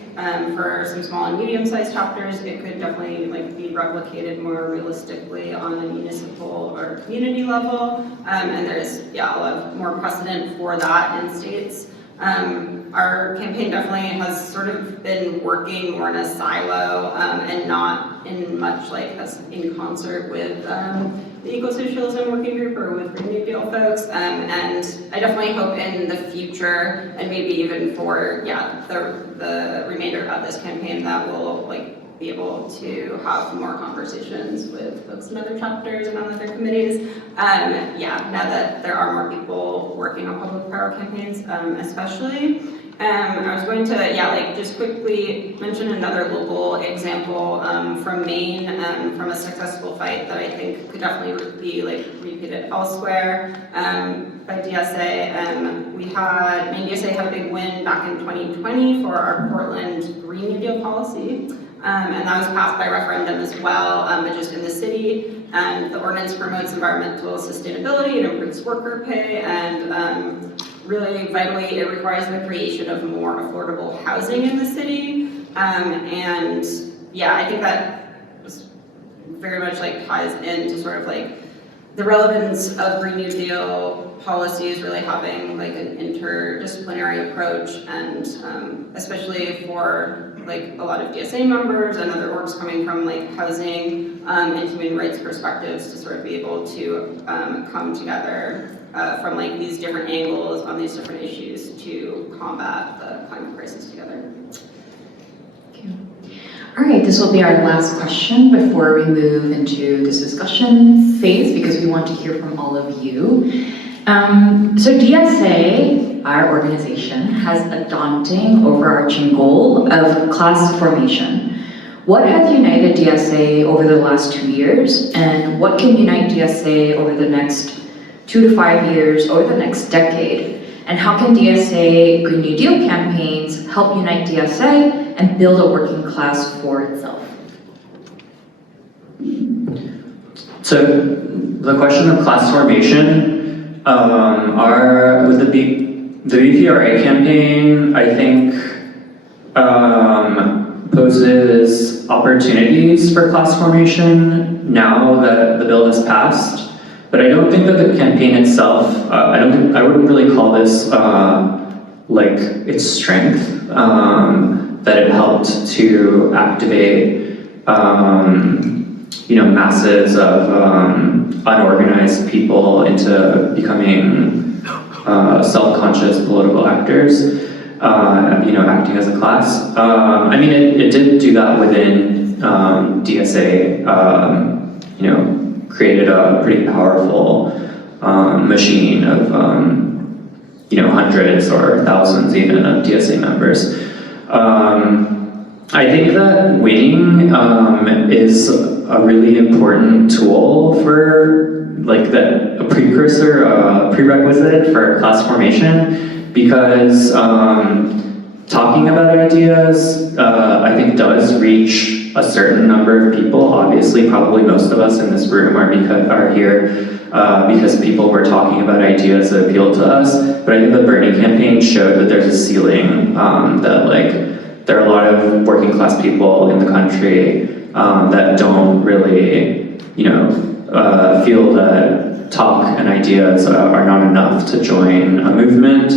for some small and medium-sized chapters, it could definitely like be replicated more realistically on a municipal or community level, and there's a lot of more precedent for that in states. Our campaign definitely has sort of been working more in a silo and not in much like as in concert with the eco-socialism working group or with Green New Deal folks, and I definitely hope in the future, and maybe even for the remainder of this campaign, that we'll like be able to have more conversations with folks in other chapters and on other committees. Now that there are more people working on public power campaigns, especially. I was going to, just quickly mention another local example from Maine, from a successful fight that I think could definitely be repeated elsewhere by DSA. Maine DSA had a big win back in 2020 for our Portland Green New Deal policy. And that was passed by referendum as well, but just in the city. And the ordinance promotes environmental sustainability, it improves worker pay, and really vitally, it requires the creation of more affordable housing in the city. And I think that very much ties into sort of the relevance of Green New Deal policies really having an interdisciplinary approach, and especially for a lot of DSA members and other orgs coming from housing and human rights perspectives to sort of be able to come together from these different angles on these different issues to combat the climate crisis together. Thank you. All right, this will be our last question before we move into this discussion phase, because we want to hear from all of you. So DSA, our organization, has a daunting overarching goal of class formation. What has united DSA over the last 2 years, and what can unite DSA over the next 2 to 5 years, or the next decade? And how can DSA Green New Deal campaigns help unite DSA and build a working class for itself? So the question of class formation, with the BPRA campaign, I think poses opportunities for class formation now that the bill has passed. But I don't think that the campaign itself, I wouldn't really call this its strength, that it helped to activate masses of unorganized people into becoming self-conscious political actors, acting as a class. It did do that within DSA, created a pretty powerful machine of hundreds or thousands even of DSA members. I think that winning is a really important tool for a precursor, prerequisite for class formation, because talking about ideas I think does reach a certain number of people. Obviously, probably most of us in this room are here because people were talking about ideas that appeal to us. But I think the Bernie campaign showed that there's a ceiling, that there are a lot of working class people in the country that don't really, feel that talk and ideas are not enough to join a movement.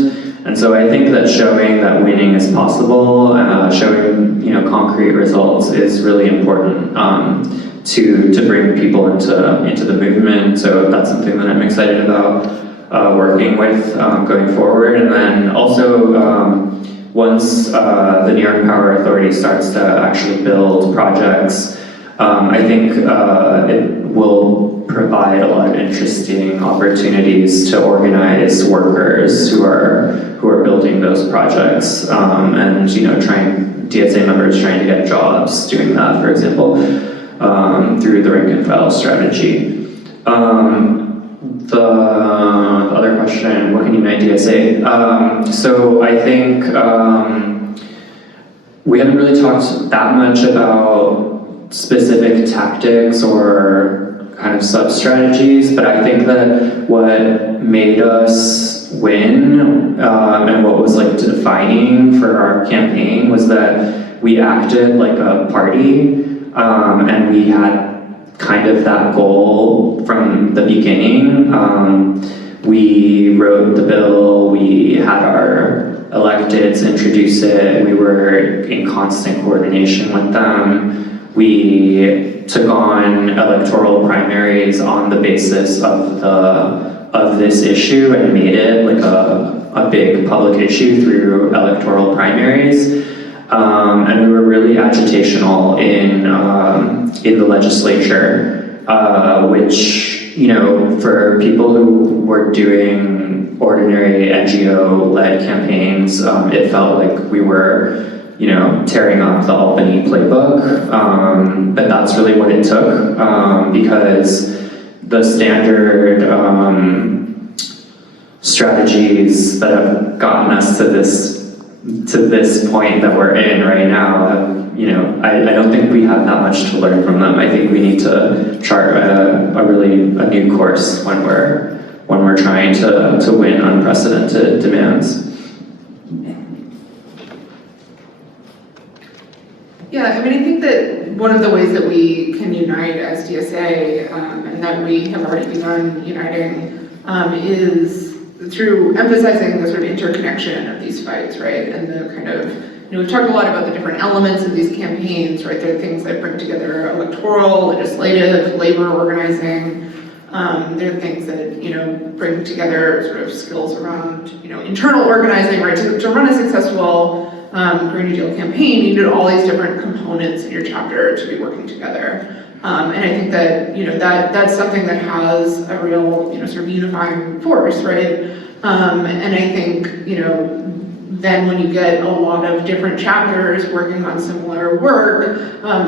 And so I think that showing that winning is possible, showing concrete results is really important to bring people into the movement. So that's something that I'm excited about working with going forward. And then also once the New York Power Authority starts to actually build projects, I think it will provide a lot of interesting opportunities to organize workers who are building those projects, and DSA members trying to get jobs doing that, for example, through the rank and file strategy. The other question, what can unite DSA? So I think we haven't really talked that much about specific tactics or kind of sub-strategies, but I think that what made us win and what was like defining for our campaign was that we acted like a party, and we had kind of that goal from the beginning. We wrote the bill, we had our electeds introduce it, we were in constant coordination with them. We took on electoral primaries on the basis of this issue and made it like a big public issue through electoral primaries. And we were really agitational in the legislature, which, for people who were doing ordinary NGO-led campaigns, it felt like we were tearing up the Albany playbook, but that's really what it took, because the standard strategies that have gotten us to this point that we're in right now, I don't think we have that much to learn from them. I think we need to chart a new course when we're trying to win unprecedented demands. Yeah, I think that one of the ways that we can unite as DSA, and that we have already begun uniting, is through emphasizing the sort of interconnection of these fights, right? And the kind of, we've talked a lot about the different elements of these campaigns, right? There are things that bring together electoral, legislative, labor organizing. There are things that, bring together sort of skills around, internal organizing, right? To run a successful Green New Deal campaign, you need all these different components in your chapter to be working together. And I think that, that's something that has a real, sort of unifying force, right? And I think, then when you get a lot of different chapters working on similar work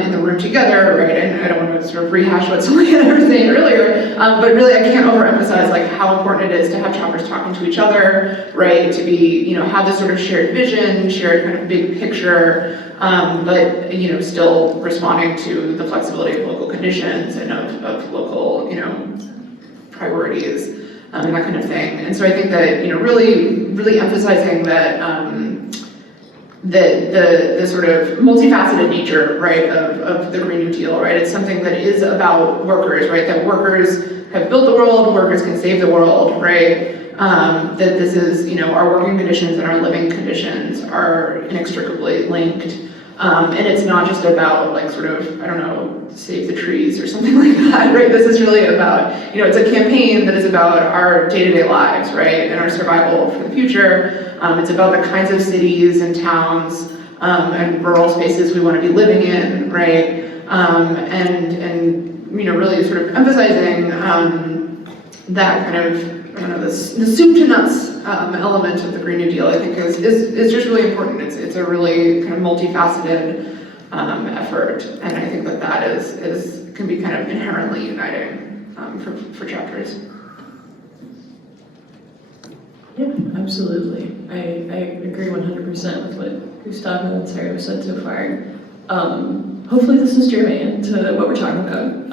in the room together, right? And I don't want to sort of rehash what somebody was saying earlier, but really I can't overemphasize like how important it is to have chapters talking to each other, right? To be, have this sort of shared vision, shared kind of big picture, but still responding to the flexibility of local conditions and of local, priorities. And that kind of thing. And so I think that, really emphasizing that the sort of multifaceted nature, right, of the Green New Deal, right? It's something that is about workers, right? That workers have built the world, workers can save the world, right? That this is, our working conditions and our living conditions are inextricably linked. And it's not just about like sort of, I don't know, save the trees or something like that, right? This is really about, it's a campaign that is about our day-to-day lives, right? And our survival for the future. It's about the kinds of cities and towns and rural spaces we want to be living in, right? And really sort of emphasizing that kind of, the soup to nuts element of the Green New Deal, I think is just really important. It's a really kind of multifaceted effort, and I think that can be kind of inherently uniting for chapters. Yeah, absolutely. I agree 100% with what Gustavo and Sarah have said so far. Hopefully this is germane to what we're talking about.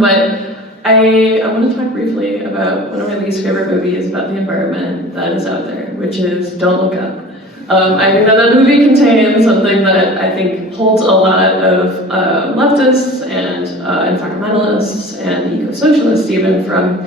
But I want to talk briefly about one of my least favorite movies about the environment that is out there, which is Don't Look Up. I know that movie contains something that I think holds a lot of leftists and environmentalists and eco-socialists even from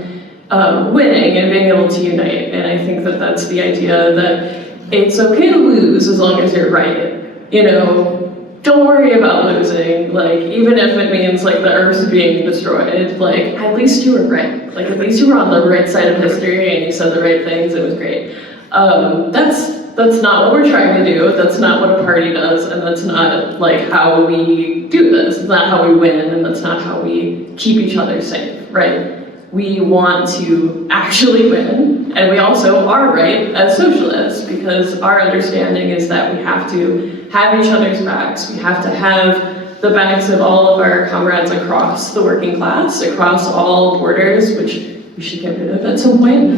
winning and being able to unite. And I think that that's the idea that it's okay to lose as long as you're right. You know, don't worry about losing. Like, even if it means like the Earth's being destroyed, like at least you were right. Like at least you were on the right side of history and you said the right things. It was great. That's not what we're trying to do. That's not what a party does, and that's not like how we do this. It's not how we win, and that's not how we keep each other safe, right? We want to actually win, and we also are right as socialists, because our understanding is that we have to have each other's backs. We have to have the backs of all of our comrades across the working class, across all borders, which we should get rid of at some point.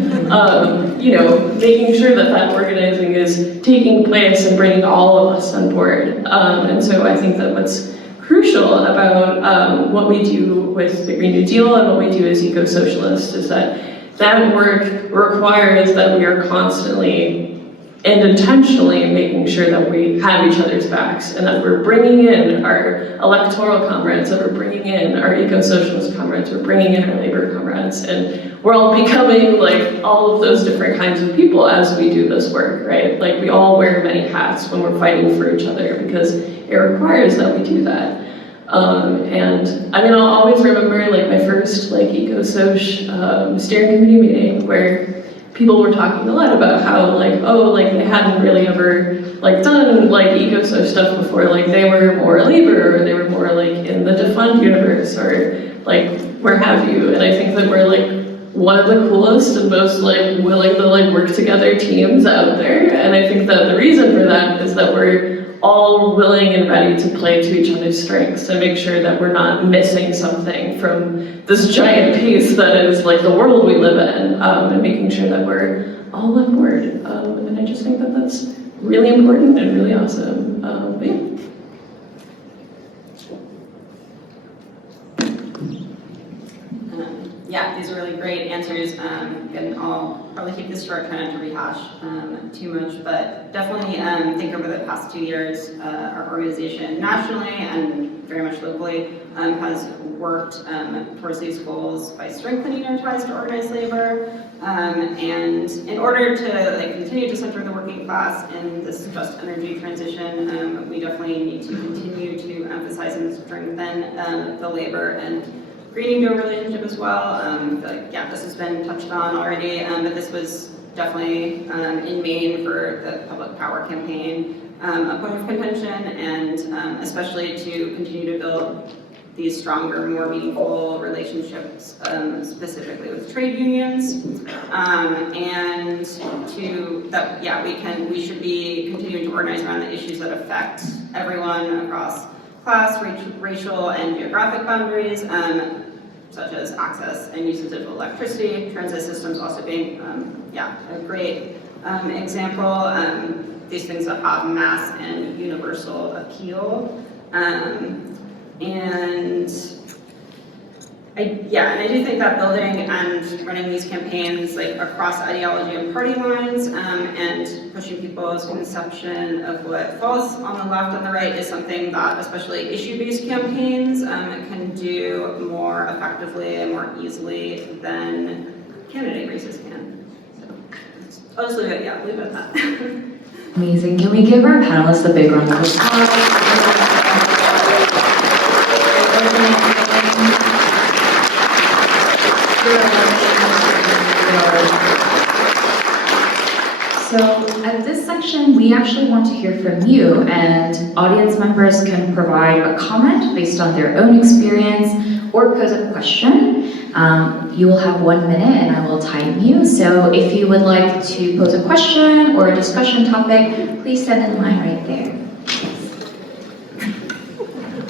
You know, making sure that that organizing is taking place and bringing all of us on board. And so I think that what's crucial about what we do with the Green New Deal and what we do as eco-socialists is that that work requires that we are constantly and intentionally making sure that we have each other's backs and that we're bringing in our electoral comrades, that we're bringing in our eco-socialist comrades, we're bringing in our labor comrades, and we're all becoming like all of those different kinds of people as we do this work, right? Like we all wear many hats when we're fighting for each other because it requires that we do that. And I mean, I'll always remember like my first like eco-soc steering committee meeting where people were talking a lot about how like, oh, like they hadn't really ever like done like eco-soc stuff before, like they were more labor or they were more like in the defund universe or like where have you. And I think that we're like one of the coolest and most like willing to like work together teams out there. And I think that the reason for that is that we're all willing and ready to play to each other's strengths and make sure that we're not missing something from this giant piece that is like the world we live in, and making sure that we're all on board. And I just think that that's really important and really awesome. But yeah. Yeah, these are really great answers. And I'll probably keep this short, kind of to rehash too much, but definitely think over the past 2 years, our organization nationally and very much locally has worked towards these goals by strengthening our ties to organized labor. And in order to like continue to center the working class in this just energy transition, we definitely need to continue to emphasize and strengthen the labor and Green New Deal relationship as well. I feel like, yeah, this has been touched on already, but this was definitely in Maine for the public power campaign a point of contention, and especially to continue to build these stronger, more meaningful relationships, specifically with trade unions, and to that, yeah, we should be continuing to organize around the issues that affect everyone across class, racial, and geographic boundaries, such as access and usage of electricity, transit systems also being, yeah, a great example. These things that have mass and universal appeal. And I do think that building and running these campaigns like across ideology and party lines and pushing people's conception of what falls on the left and the right is something that especially issue-based campaigns can do more effectively and more easily than candidate races can. So I'll just leave it at that. Amazing. Can we give our panelists a big round of applause? So at this section, we actually want to hear from you, and audience members can provide a comment based on their own experience or pose a question. You will have 1 minute and I will time you. So if you would like to pose a question or a discussion topic, please stand in line right there.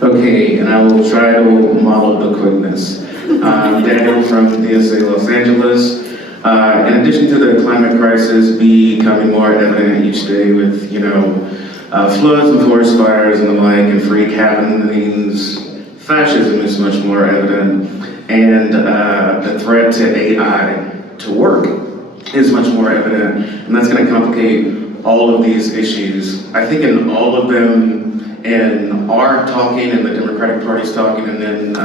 Okay, and I will try to model the quickness. Daniel from DSA Los Angeles. In addition to the climate crisis becoming more evident each day with, floods and forest fires and the like and freak happenings, fascism is much more evident. And the threat to AI to work is much more evident. And that's going to complicate all of these issues. I think in all of them, in our talking and the Democratic Party's talking, and then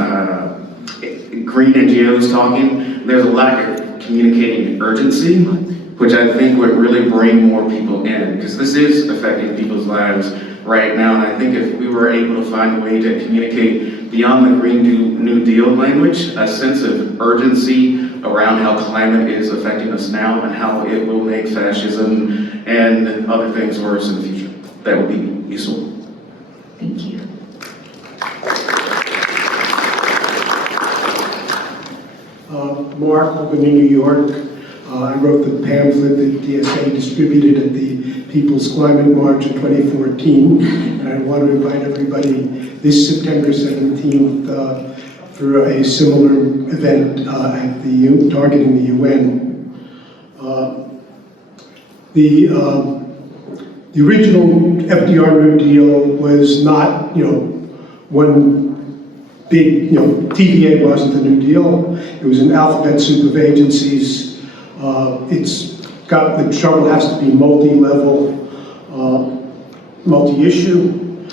green NGOs talking, there's a lack of communicating urgency, which I think would really bring more people in, because this is affecting people's lives right now. And I think if we were able to find a way to communicate beyond the Green New Deal language, a sense of urgency around how climate is affecting us now and how it will make fascism and other things worse in the future, that would be useful. Thank you. Mark, Albany, New York. I wrote the pamphlet that DSA distributed at the People's Climate March in 2014. And I want to invite everybody this September 17th for a similar event at the targeting the UN. The original FDR New Deal was not, one big, TVA wasn't the New Deal. It was an alphabet soup of agencies. It's got, the trouble has to be multi-level, multi-issue.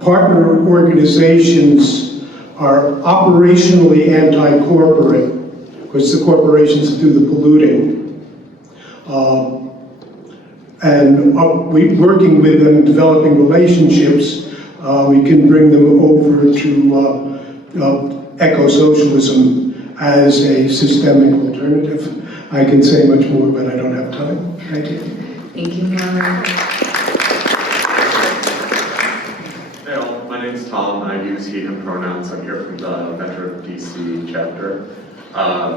Partner organizations are operationally anti-corporate, because the corporations do the polluting. And working with them, developing relationships, we can bring them over to eco-socialism as a systemic alternative. I can say much more, but I don't have time. Thank you. Thank you, Mark. Hey all, my name's Tom. I use he, him pronouns. I'm here from the Veteran DC chapter,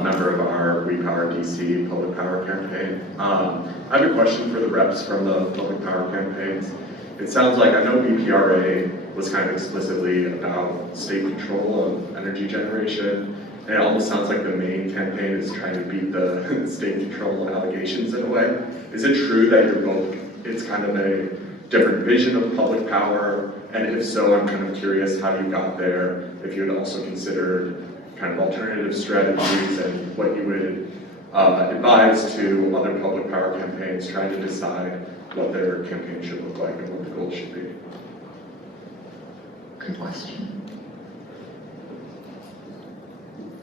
member of our We Power DC Public Power Campaign. I have a question for the reps from the Public Power Campaigns. It sounds like, I know BPRA was kind of explicitly about state control of energy generation, and it almost sounds like the Maine campaign is trying to beat the state control allegations in a way. Is it true that you're both, it's kind of a different vision of public power? And if so, I'm kind of curious how you got there, if you had also considered kind of alternative strategies and what you would advise to other public power campaigns trying to decide what their campaign should look like and what the goals should be. Good question.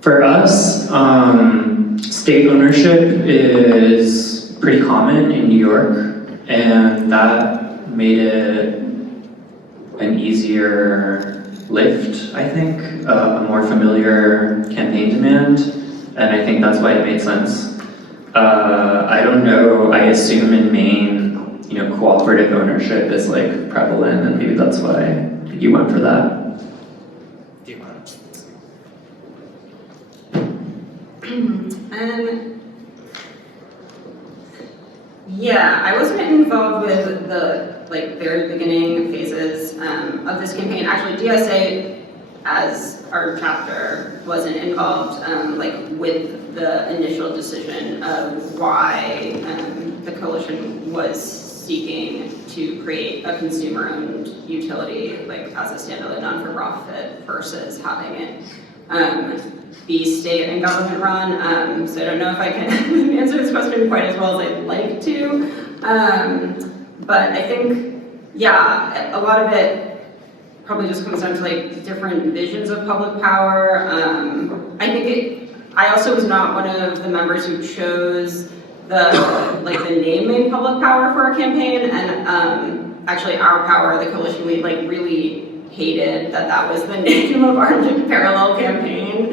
For us, state ownership is pretty common in New York, and that made it an easier lift, I think, a more familiar campaign demand, and I think that's why it made sense. I don't know, I assume in Maine, cooperative ownership is like prevalent, and maybe that's why you went for that. Yeah, I wasn't involved with the very beginning phases of this campaign. Actually, DSA, as our chapter, wasn't involved with the initial decision of why the coalition was seeking to create a consumer-owned utility, as a standalone non-for-profit versus having it be state and government run. So I don't know if I can answer this question quite as well as I'd like to. But I think, yeah, a lot of it probably just comes down to different visions of public power. I also was not one of the members who chose the name Maine Public Power for our campaign, and actually our power, the coalition, we really hated that was the name of our parallel campaign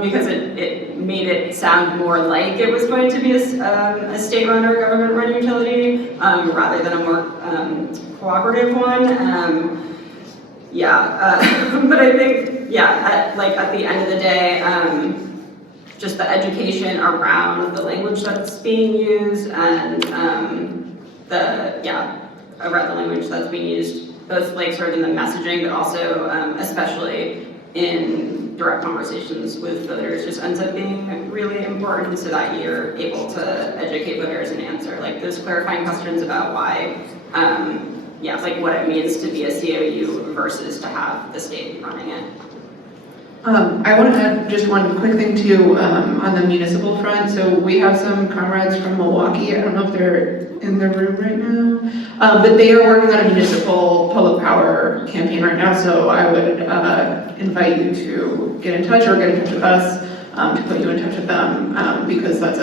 because it made it sound more like it was going to be a state-run or government-run utility rather than a more cooperative one. But I think, at the end of the day, just the education around the language that's being used and around the language that's being used, both sort of in the messaging, but also especially in direct conversations with voters, just ends up being really important so that you're able to educate voters and answer those clarifying questions about why, what it means to be a COU versus to have the state running it. I want to add just one quick thing too, on the municipal front. So we have some comrades from Milwaukee. I don't know if they're in the room right now, but they are working on a municipal public power campaign right now. So I would invite you to get in touch or get in touch with us to put you in touch with them, because that's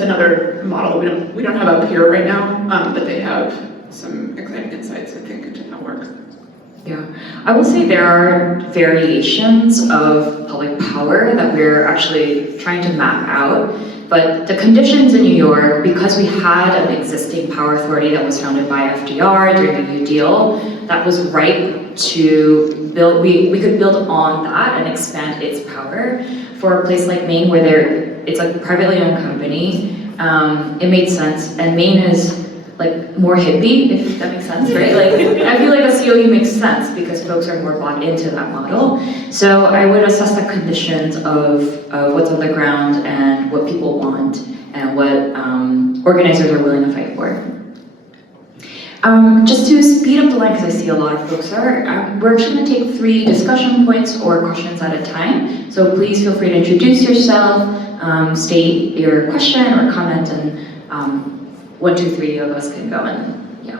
another model. We don't have up here right now, but they have some exciting insights, I think, into that work. Yeah, I will say there are variations of public power that we're actually trying to map out, but the conditions in New York, because we had an existing power authority that was founded by FDR during the New Deal, that was ripe to build, we could build on that and expand its power. For a place like Maine, where it's a privately owned company, it made sense, and Maine is like more hippie, if that makes sense, right? Like, I feel like a COE makes sense because folks are more bought into that model. So I would assess the conditions of what's on the ground and what people want and what organizers are willing to fight for. Just to speed up the line, because I see a lot of folks are, we're actually going to take 3 discussion points or questions at a time. So please feel free to introduce yourself, state your question or comment, and 1, 2, 3 of us can go and yeah.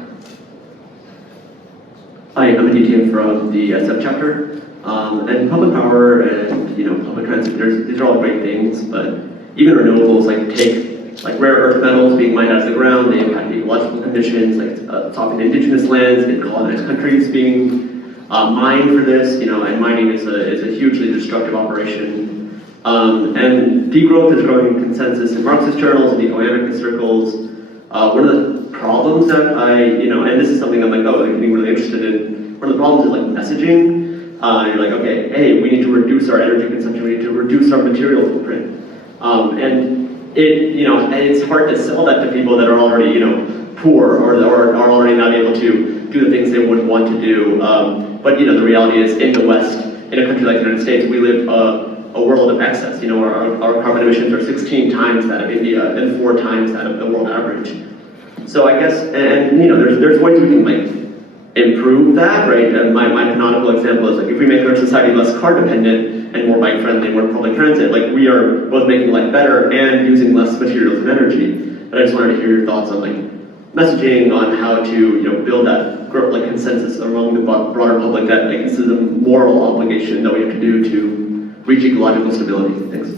Hi, I'm Aditya from the SF chapter. And public power and public transit, these are all great things, but even renewables like rare earth metals being mined out of the ground, they impact ecological conditions, like talking to indigenous lands in colonized countries being mined for this, and mining is a hugely destructive operation. And degrowth is growing consensus in Marxist journals and eco-anarchist circles. One of the problems that and this is something I'm like, I'm getting really interested in. One of the problems is like messaging. You're like, okay, hey, we need to reduce our energy consumption, we need to reduce our material footprint. And it's hard to sell that to people that are already, poor or are already not able to do the things they would want to do. But the reality is, in the West, in a country like the United States, we live a world of excess. Our carbon emissions are 16 times that of India and 4 times that of the world average. So I guess, and there's ways we can improve that, right? And my canonical example is if we make our society less car dependent and more bike friendly, more public transit, we are both making life better and using less materials and energy. But I just wanted to hear your thoughts on messaging on how to build that consensus among the broader public that this is a moral obligation that we have to do to reach ecological stability. Thanks.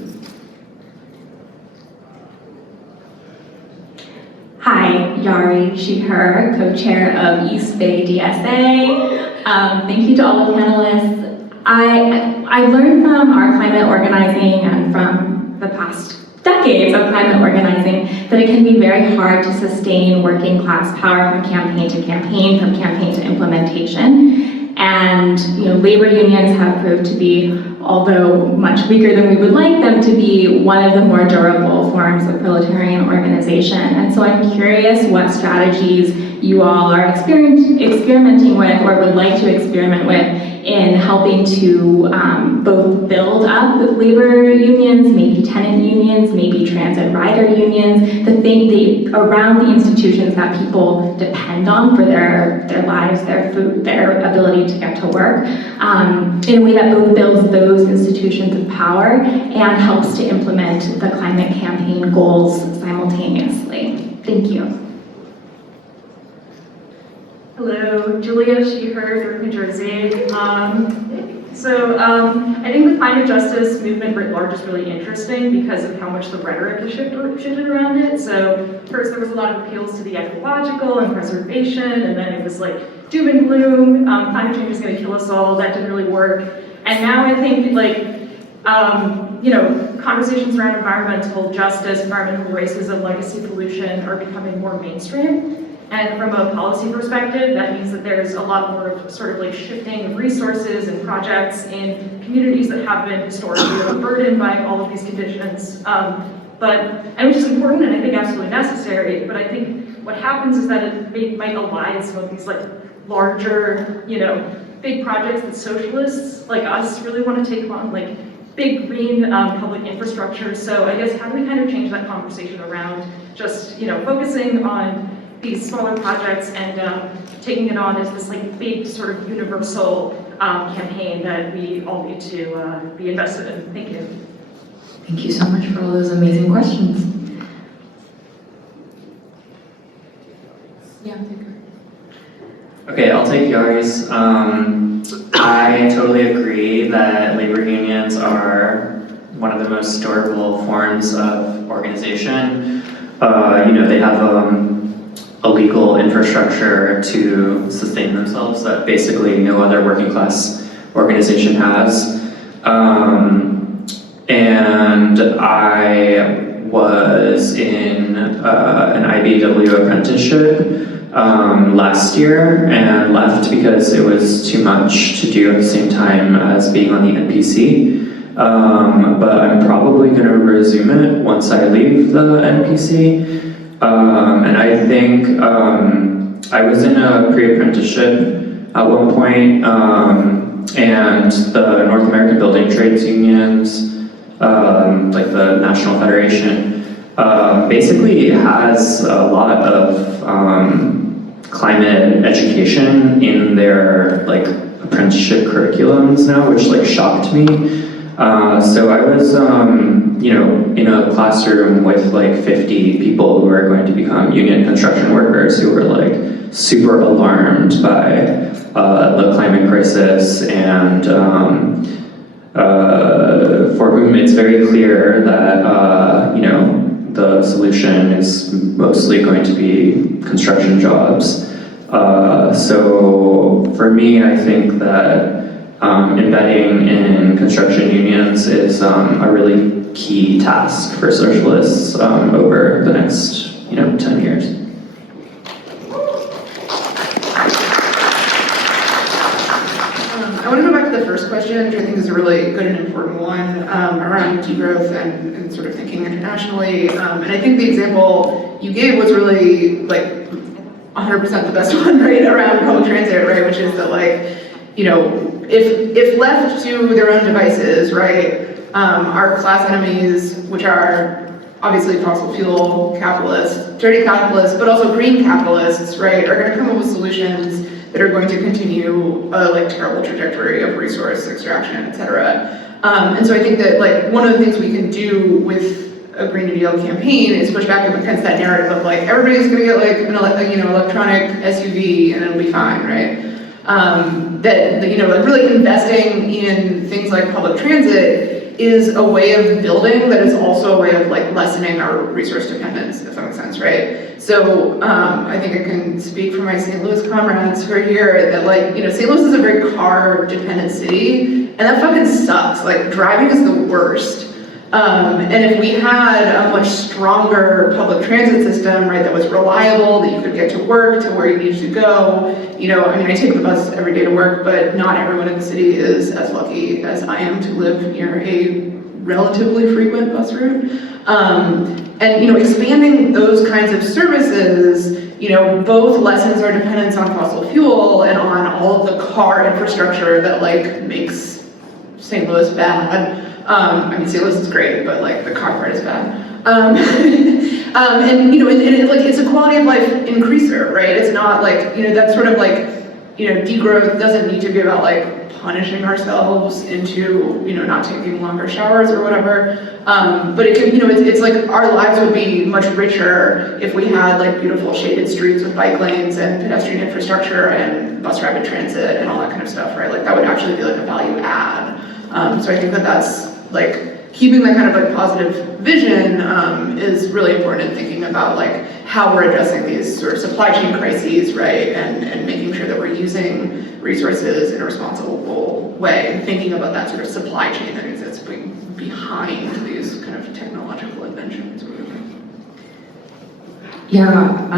Hi, Yari, she, her, co-chair of East Bay DSA. Thank you to all the panelists. I learned from our climate organizing and from the past decades of climate organizing that it can be very hard to sustain working class power from campaign to campaign, from campaign to implementation. And labor unions have proved to be, although much weaker than we would like them to be, one of the more durable forms of proletarian organization. And so I'm curious what strategies you all are experimenting with or would like to experiment with in helping to both build up labor unions, maybe tenant unions, maybe transit rider unions, around the institutions that people depend on for their lives, their food, their ability to get to work, in a way that both builds those institutions of power and helps to implement the climate campaign goals simultaneously. Thank you. Hello, Julia, she, her, Newark, New Jersey. I think the climate justice movement writ large is really interesting because of how much the rhetoric has shifted around it. So first there was a lot of appeals to the ecological and preservation, and then it was like doom and gloom, climate change is gonna kill us all, that didn't really work. And now I think conversations around environmental justice, environmental racism, legacy pollution are becoming more mainstream. And from a policy perspective, that means that there's a lot more of sort of shifting of resources and projects in communities that have been historically overburdened by all of these conditions. Which is important and I think absolutely necessary, but I think what happens is that it might align some of these larger, big projects that socialists like us really want to take on, big green public infrastructure. So I guess how do we kind of change that conversation around just, focusing on these smaller projects and taking it on as this big sort of universal campaign that we all need to be invested in. Thank you. Thank you so much for all those amazing questions. Yeah, Okay, I'll take Yari's. I totally agree that labor unions are one of the most durable forms of organization. They have a legal infrastructure to sustain themselves that basically no other working class organization has. And I was in an IBEW apprenticeship last year and left because it was too much to do at the same time as being on the NPC. But I'm probably going to resume it once I leave the NPC. And I think I was in a pre-apprenticeship at one point, and the North American Building Trades Unions, like the National Federation, basically has a lot of climate education in their like apprenticeship curriculums now, which like shocked me. So I was, in a classroom with like 50 people who are going to become union construction workers who were like super alarmed by the climate crisis and for whom it's very clear that, the solution is mostly going to be construction jobs. So for me, I think that embedding in construction unions is a really key task for socialists over the next 10 years. I want to go back to the first question, which I think is a really good and important one, around degrowth and sort of thinking internationally. And I think the example you gave was really like 100% the best one, right, around public transit, right, which is that if left to their own devices, right, our class enemies, which are obviously fossil fuel capitalists, dirty capitalists, but also green capitalists, right, are going to come up with solutions that are going to continue a terrible trajectory of resource extraction, et cetera. And so I think that one of the things we can do with a Green New Deal campaign is push back against that narrative of everybody's going to get an electronic SUV and it'll be fine, right? That really investing in things like public transit is a way of building that is also a way of lessening our resource dependence, if that makes sense, right? So I think I can speak for my St. Louis comrades who are here that St. Louis is a very car dependent city and that fucking sucks. Driving is the worst. And if we had a much stronger public transit system, right, that was reliable, that you could get to work, to where you needed to go, I take the bus every day to work, but not everyone in the city is as lucky as I am to live near a relatively frequent bus route. And expanding those kinds of services, both lessens our dependence on fossil fuel and on all of the car infrastructure that makes St. Louis bad. St. Louis is great, but the car part is bad. It's a quality of life increaser, right? It's not that sort of degrowth doesn't need to be about punishing ourselves into not taking longer showers or whatever. But it can it's our lives would be much richer if we had beautiful shaded streets with bike lanes and pedestrian infrastructure and bus rapid transit and all that kind of stuff, right? That would actually be a value add. So I think that's keeping that kind of positive vision is really important in thinking about how we're addressing these sort of supply chain crises, right? And making sure that we're using resources in a responsible way and thinking about that sort of supply chain that exists behind these kind of technological inventions. Yeah,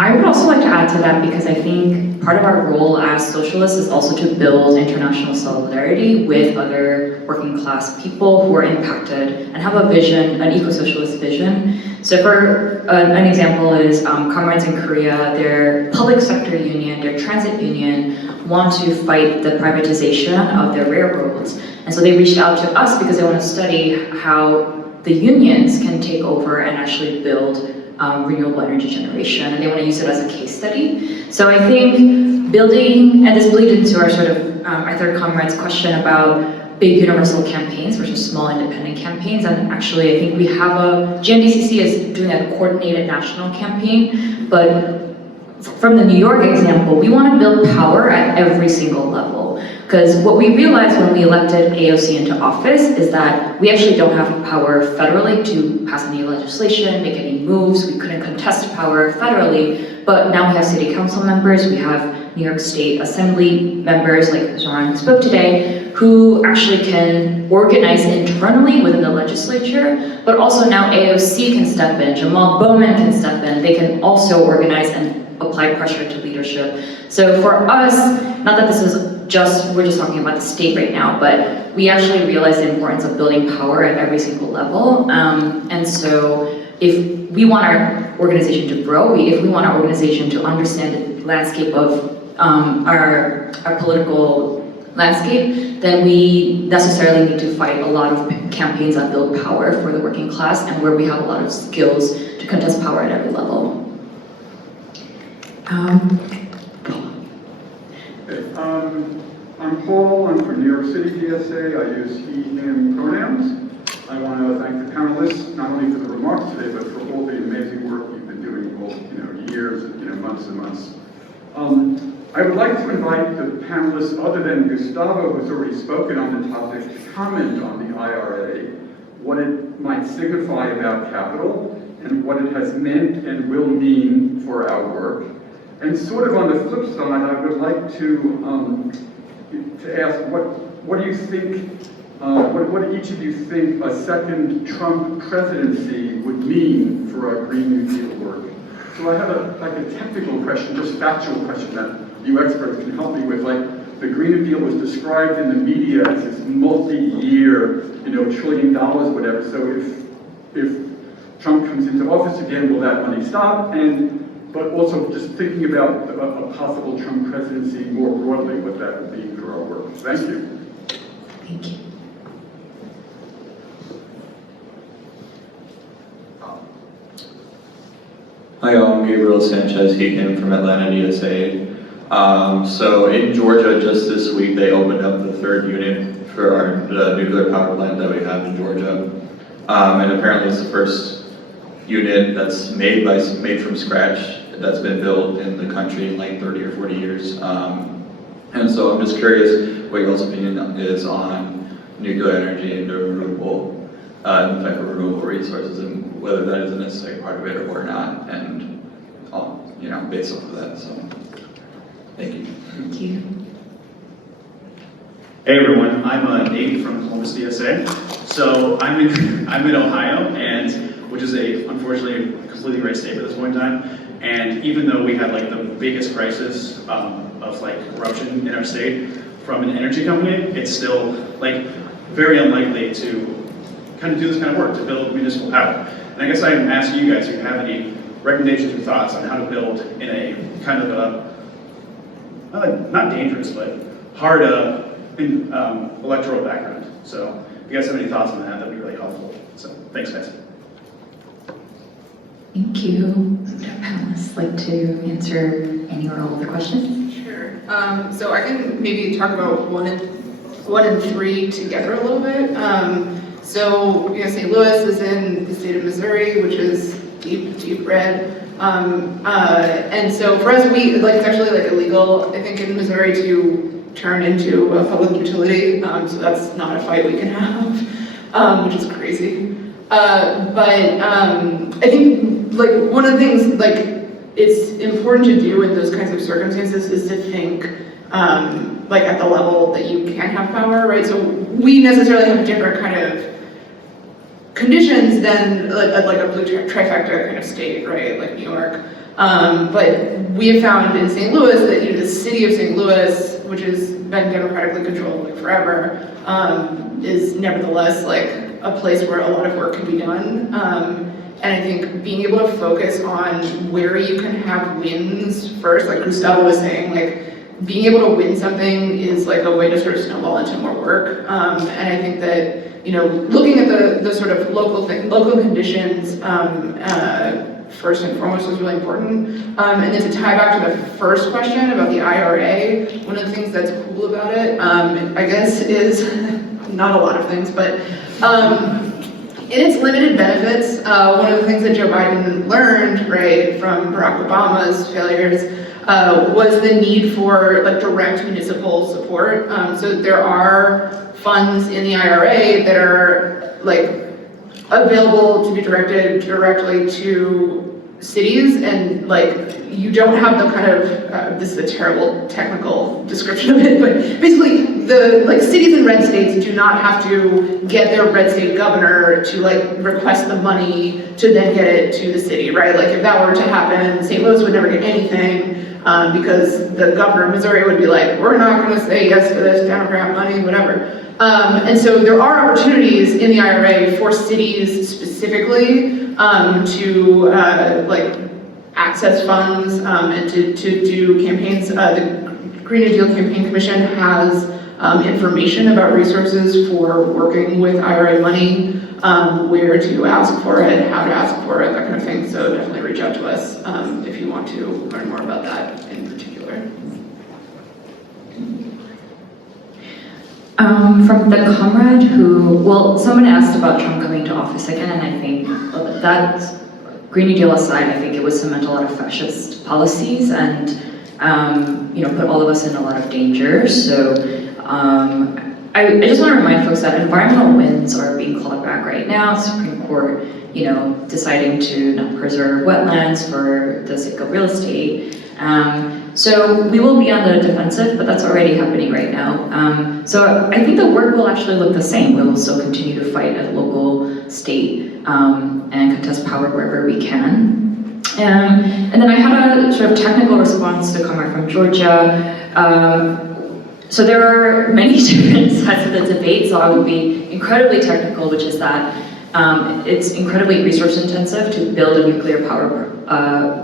I would also like to add to that because I think part of our role as socialists is also to build international solidarity with other working class people who are impacted and have a vision, an eco-socialist vision. So for an example is comrades in Korea, their public sector union, their transit union want to fight the privatization of their railroads. And so they reached out to us because they want to study how the unions can take over and actually build renewable energy generation, and they want to use it as a case study. So I think building, and this bleeds into our sort of our third comrade's question about big universal campaigns versus small independent campaigns. And actually, I think we have GMDCC is doing a coordinated national campaign, but from the New York example, we want to build power at every single level. Because what we realized when we elected AOC into office is that we actually don't have power federally to pass any legislation, make any moves. We couldn't contest power federally, but now we have city council members, we have New York State Assembly members like Zoran spoke today, who actually can organize internally within the legislature, but also now AOC can step in, Jamal Bowman can step in, they can also organize and apply pressure to leadership. So for us, not that this is we're just talking about the state right now, but we actually realize the importance of building power at every single level. And so if we want our organization to grow, if we want our organization to understand the landscape of our political landscape, then we necessarily need to fight a lot of campaigns that build power for the working class and where we have a lot of skills to contest power at every level. I'm Paul, I'm from New York City DSA, I use he, him pronouns. I want to thank the panelists, not only for the remarks today, but for all the amazing work you've been doing all, years, months and months. I would like to invite the panelists, other than Gustavo, who's already spoken on the topic, to comment on the IRA, what it might signify about capital, and what it has meant and will mean for our work. And sort of on the flip side, I would like to ask what do you think, what do each of you think a second Trump presidency would mean for our Green New Deal work? So I have a technical question, just factual question that you experts can help me with. Like, the Green New Deal was described in the media as this multi-year, $1 trillion, whatever. So if Trump comes into office again, will that money stop? But also just thinking about a possible Trump presidency more broadly, what that would mean for our work. Thank you. Thank you. Hi, I'm Gabriel Sanchez Hegan from Atlanta, DSA. So in Georgia, just this week, they opened up the third unit for the nuclear power plant that we have in Georgia. And apparently it's the first unit that's made from scratch that's been built in the country in like 30 or 40 years. And so I'm just curious what your opinion is on nuclear energy and the renewable, the type of renewable resources, and whether that is a necessary part of it or not, and based off of that. So, thank you. Thank you. Hey everyone, I'm Nate from Columbus, DSA. So I'm in Ohio, which is unfortunately a completely great state at this point in time. And even though we had like the biggest crisis of like corruption in our state from an energy company, it's still like very unlikely to kind of do this kind of work, to build municipal power. And I guess I'm asking you guys if you have any recommendations or thoughts on how to build in a kind of not dangerous, but hard electoral background. So if you guys have any thoughts on that, that'd be really helpful. So thanks guys. Thank you. Would our panelists like to answer any or all of the questions? Sure. So I can maybe talk about one and three together a little bit. So St. Louis is in the state of Missouri, which is deep red. And so for us, it's actually like illegal, I think, in Missouri to turn into a public utility. So that's not a fight we can have, which is crazy. But I think like one of the things like it's important to do in those kinds of circumstances is to think like at the level that you can have power, right? So we necessarily have different kind of conditions than like a blue trifecta kind of state, right? Like New York. But we have found in St. Louis that the city of St. Louis, which has been democratically controlled like forever, is nevertheless like a place where a lot of work can be done. And I think being able to focus on where you can have wins first, like Gustavo was saying, like being able to win something is like a way to sort of snowball into more work. And I think that looking at the sort of local conditions first and foremost was really important. And then to tie back to the first question about the IRA, one of the things that's cool about it, I guess, is not a lot of things, but in its limited benefits, one of the things that Joe Biden learned, right, from Barack Obama's failures was the need for like direct municipal support. So there are funds in the IRA that are like available to be directed directly to cities, and like you don't have the kind of this is a terrible technical description of it, but basically the like cities in red states do not have to get their red state governor to like request the money to then get it to the city, right? Like if that were to happen, St. Louis would never get anything because the governor of Missouri would be like, we're not going to say yes to this Democrat money, whatever. And so there are opportunities in the IRA for cities specifically to like access funds and to do campaigns. The Green New Deal Campaign Commission has information about resources for working with IRA money, where to ask for it, how to ask for it, that kind of thing. So definitely reach out to us if you want to learn more about that in particular. From the comrade who, well, someone asked about Trump coming to office again, and I think that Green New Deal aside, I think it would cement a lot of fascist policies and, put all of us in a lot of danger. So I just want to remind folks that environmental wins are being clawed back right now. Supreme Court, deciding to not preserve wetlands for the sake of real estate. So we will be on the defensive, but that's already happening right now. So I think the work will actually look the same. We will still continue to fight at local, state, and contest power wherever we can. And then I had a sort of technical response to comment from Georgia. So there are many different sides of the debate, so I will be incredibly technical, which is that it's incredibly resource intensive to build a nuclear power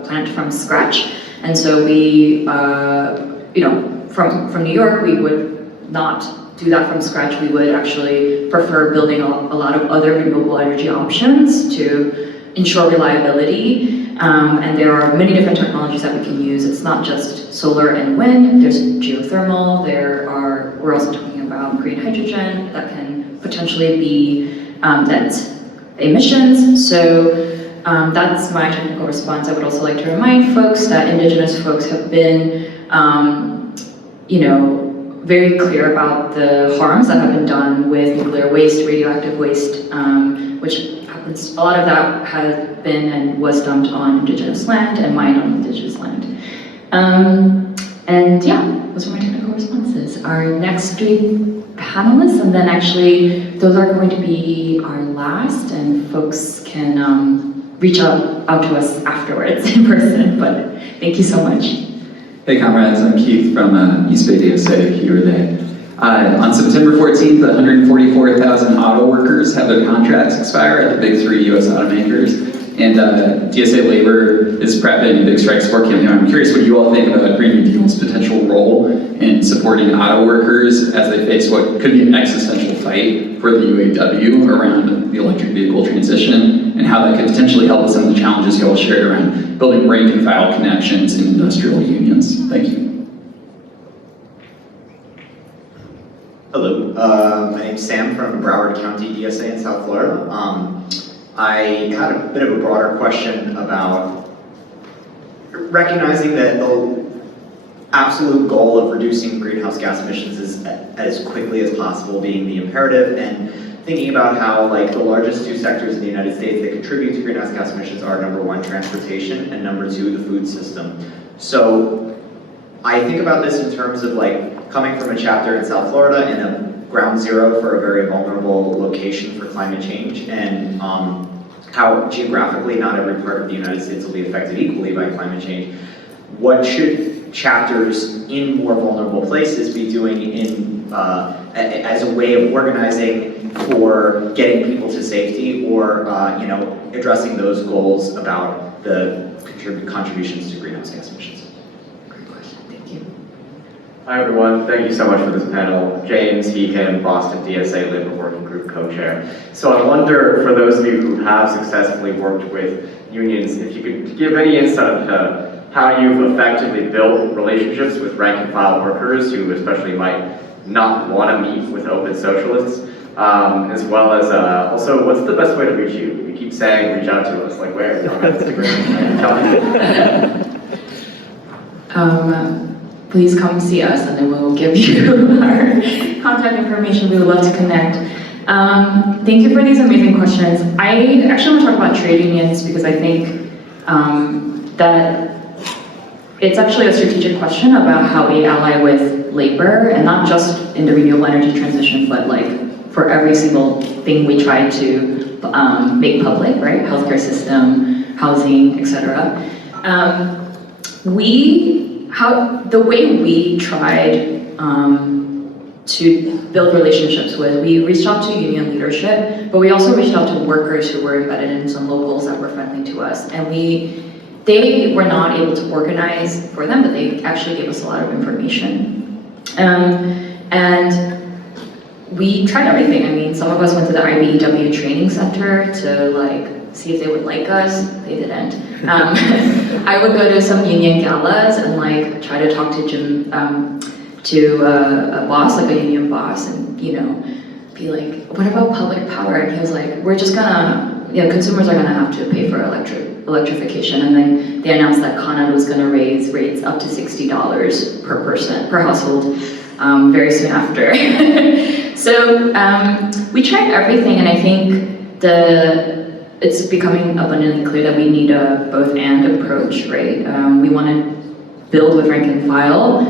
plant from scratch. And so we, from New York, we would not do that from scratch. We would actually prefer building a lot of other renewable energy options to ensure reliability. And there are many different technologies that we can use. It's not just solar and wind, there's geothermal, we're also talking about green hydrogen that can potentially be net emissions. So that's my technical response. I would also like to remind folks that Indigenous folks have been, very clear about the harms that have been done with nuclear waste, radioactive waste, which happens, a lot of that has been and was dumped on Indigenous land and mined on Indigenous land. And yeah, those are my technical responses. Our next three panelists, and then actually those are going to be our last, and folks can reach out to us afterwards in person, but thank you so much. Hey comrades, I'm Keith from East Bay DSA here today. On September 14th, 144,000 auto workers have their contracts expire at the big three US automakers, and DSA Labor is prepping a big strike support campaign. I'm curious what you all think about Green New Deal's potential role in supporting auto workers as they face what could be an existential fight for the UAW around the electric vehicle transition, and how that could potentially help with some of the challenges you all shared around building rank and file connections in industrial unions. Thank you. Hello, my name's Sam from Broward County DSA in South Florida. I had a bit of a broader question about recognizing that the absolute goal of reducing greenhouse gas emissions is as quickly as possible being the imperative, and thinking about how like the largest two sectors in the United States that contribute to greenhouse gas emissions are number one, transportation, and number two, the food system. So I think about this in terms of like coming from a chapter in South Florida in a ground zero for a very vulnerable location for climate change, and how geographically not every part of the United States will be affected equally by climate change. What should chapters in more vulnerable places be doing in as a way of organizing for getting people to safety, or addressing those goals about the contributions to greenhouse gas emissions? Great question, thank you. Hi everyone, thank you so much for this panel. James Heehan, Boston DSA Labor Working Group co-chair. So I wonder, for those of you who have successfully worked with unions, if you could give any insight into how you've effectively built relationships with rank and file workers who especially might not want to meet with open socialists, as well as also what's the best way to reach you? You keep saying reach out to us, like where? On Instagram? Tell me. Please come see us and then we'll give you our contact information. We would love to connect. Thank you for these amazing questions. I actually want to talk about trade unions because I think that it's actually a strategic question about how we ally with labor, and not just in the renewable energy transition, but like for every single thing we try to make public, right? Healthcare system, housing, etc. The way we tried to build relationships with, we reached out to union leadership, but we also reached out to workers who were embedded in some locals that were friendly to us. And they were not able to organize for them, but they actually gave us a lot of information. And we tried everything. I mean, some of us went to the IBEW training center to like see if they would like us. They didn't. I would go to some union galas and like try to talk to a boss, like a union boss, and be like, what about public power? And he was like, we're just gonna, consumers are gonna have to pay for electrification. And then they announced that Con Ed was gonna raise rates up to $60 per person, per household, very soon after. So we tried everything, and I think it's becoming abundantly clear that we need a both and approach, right? We want to build with rank and file.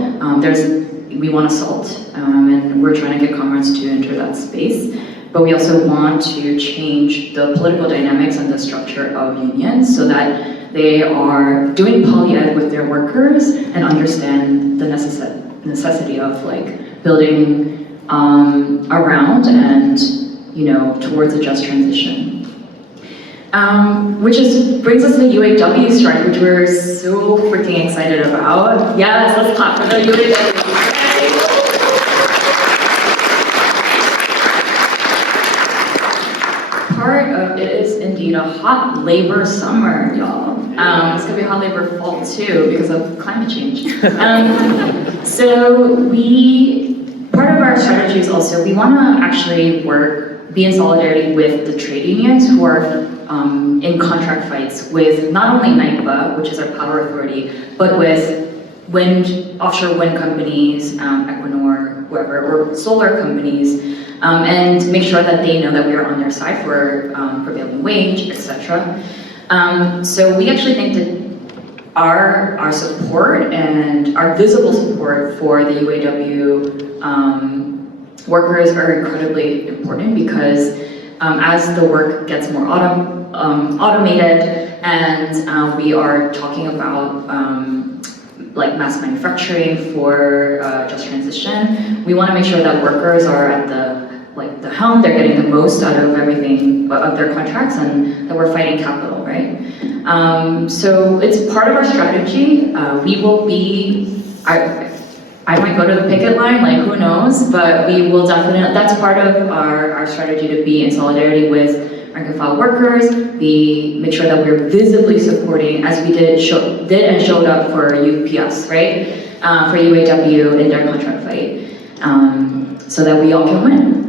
We want to salt, and we're trying to get comrades to enter that space. But we also want to change the political dynamics and the structure of unions so that they are doing poly-ed with their workers and understand the necessity of like building around and towards a just transition. Which brings us to the UAW strike, which we're so freaking excited about. Yes, let's clap for the UAW strike. Part of it is indeed a hot labor summer, y'all. It's gonna be a hot labor fall too because of climate change. So part of our strategy is also we want to actually be in solidarity with the trade unions who are in contract fights with not only NYPA, which is our power authority, but with offshore wind companies, Equinor, whoever, or solar companies, and make sure that they know that we are on their side for prevailing wage, etc. So we actually think that our support and our visible support for the UAW workers are incredibly important because as the work gets more automated and we are talking about like mass manufacturing for just transition, we want to make sure that workers are at the helm, they're getting the most out of everything of their contracts, and that we're fighting capital, right? So it's part of our strategy. We will be, I might go to the picket line, like who knows, but we will definitely, that's part of our strategy to be in solidarity with rank and file workers. We make sure that we're visibly supporting, as we did and showed up for UPS, right? For UAW in their contract fight, so that we all can win.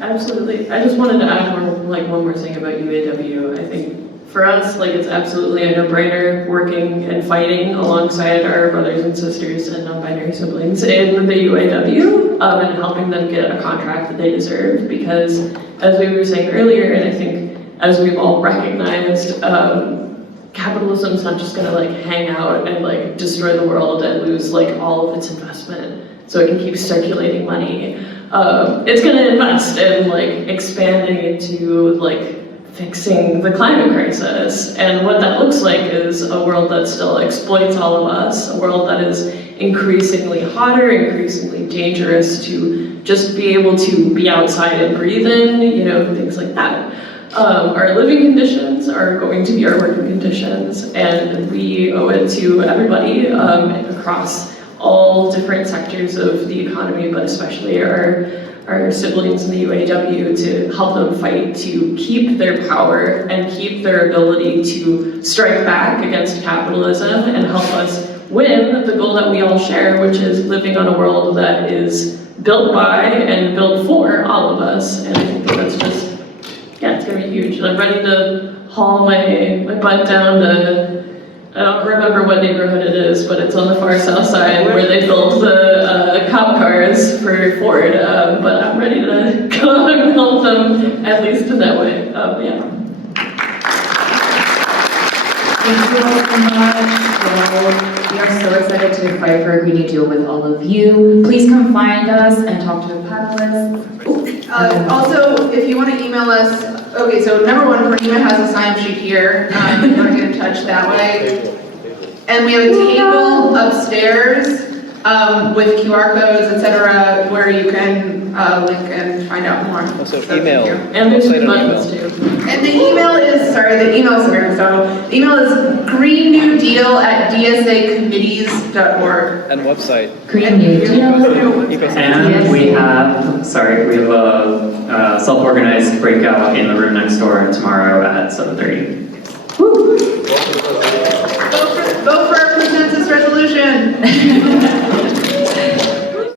Absolutely. I just wanted to add one more thing about UAW. I think for us, it's absolutely a no-brainer working and fighting alongside our brothers and sisters and non-binary siblings in the UAW and helping them get a contract that they deserve. Because as we were saying earlier, and I think as we've all recognized, capitalism's not just gonna hang out and destroy the world and lose all of its investment so it can keep circulating money. It's going to invest in expanding into fixing the climate crisis, and what that looks like is a world that still exploits all of us, a world that is increasingly hotter, increasingly dangerous to just be able to be outside and breathe in, things like that. Our living conditions are going to be our working conditions, and we owe it to everybody across all different sectors of the economy, but especially our siblings in the UAW, to help them fight to keep their power and keep their ability to strike back against capitalism and help us win the goal that we all share, which is living on a world that is built by and built for all of us. And I think that's just, yeah, it's gonna be huge. And I'm ready to haul my butt down to, I don't remember what neighborhood it is, but it's on the far south side where they built the cop cars for Ford. But I'm ready to go and help them, at least in that way. Yeah. Thank you all so much. Well, we are so excited to fight for a Green New Deal with all of you. Please come find us and talk to the panelists. Also, if you want to email us, okay, so number one, Cornema has a sign-up sheet here. If you want to get in touch that way. And we have a table upstairs with QR codes, etc., where you can link and find out more. Also, So email. thank you. And there's some buttons too. And the email is, the email is greennewdeal@dsacommittees.org. And website. Green New Deal. And we have a self-organized breakout in the room next door tomorrow at 7:30. Vote for our consensus resolution.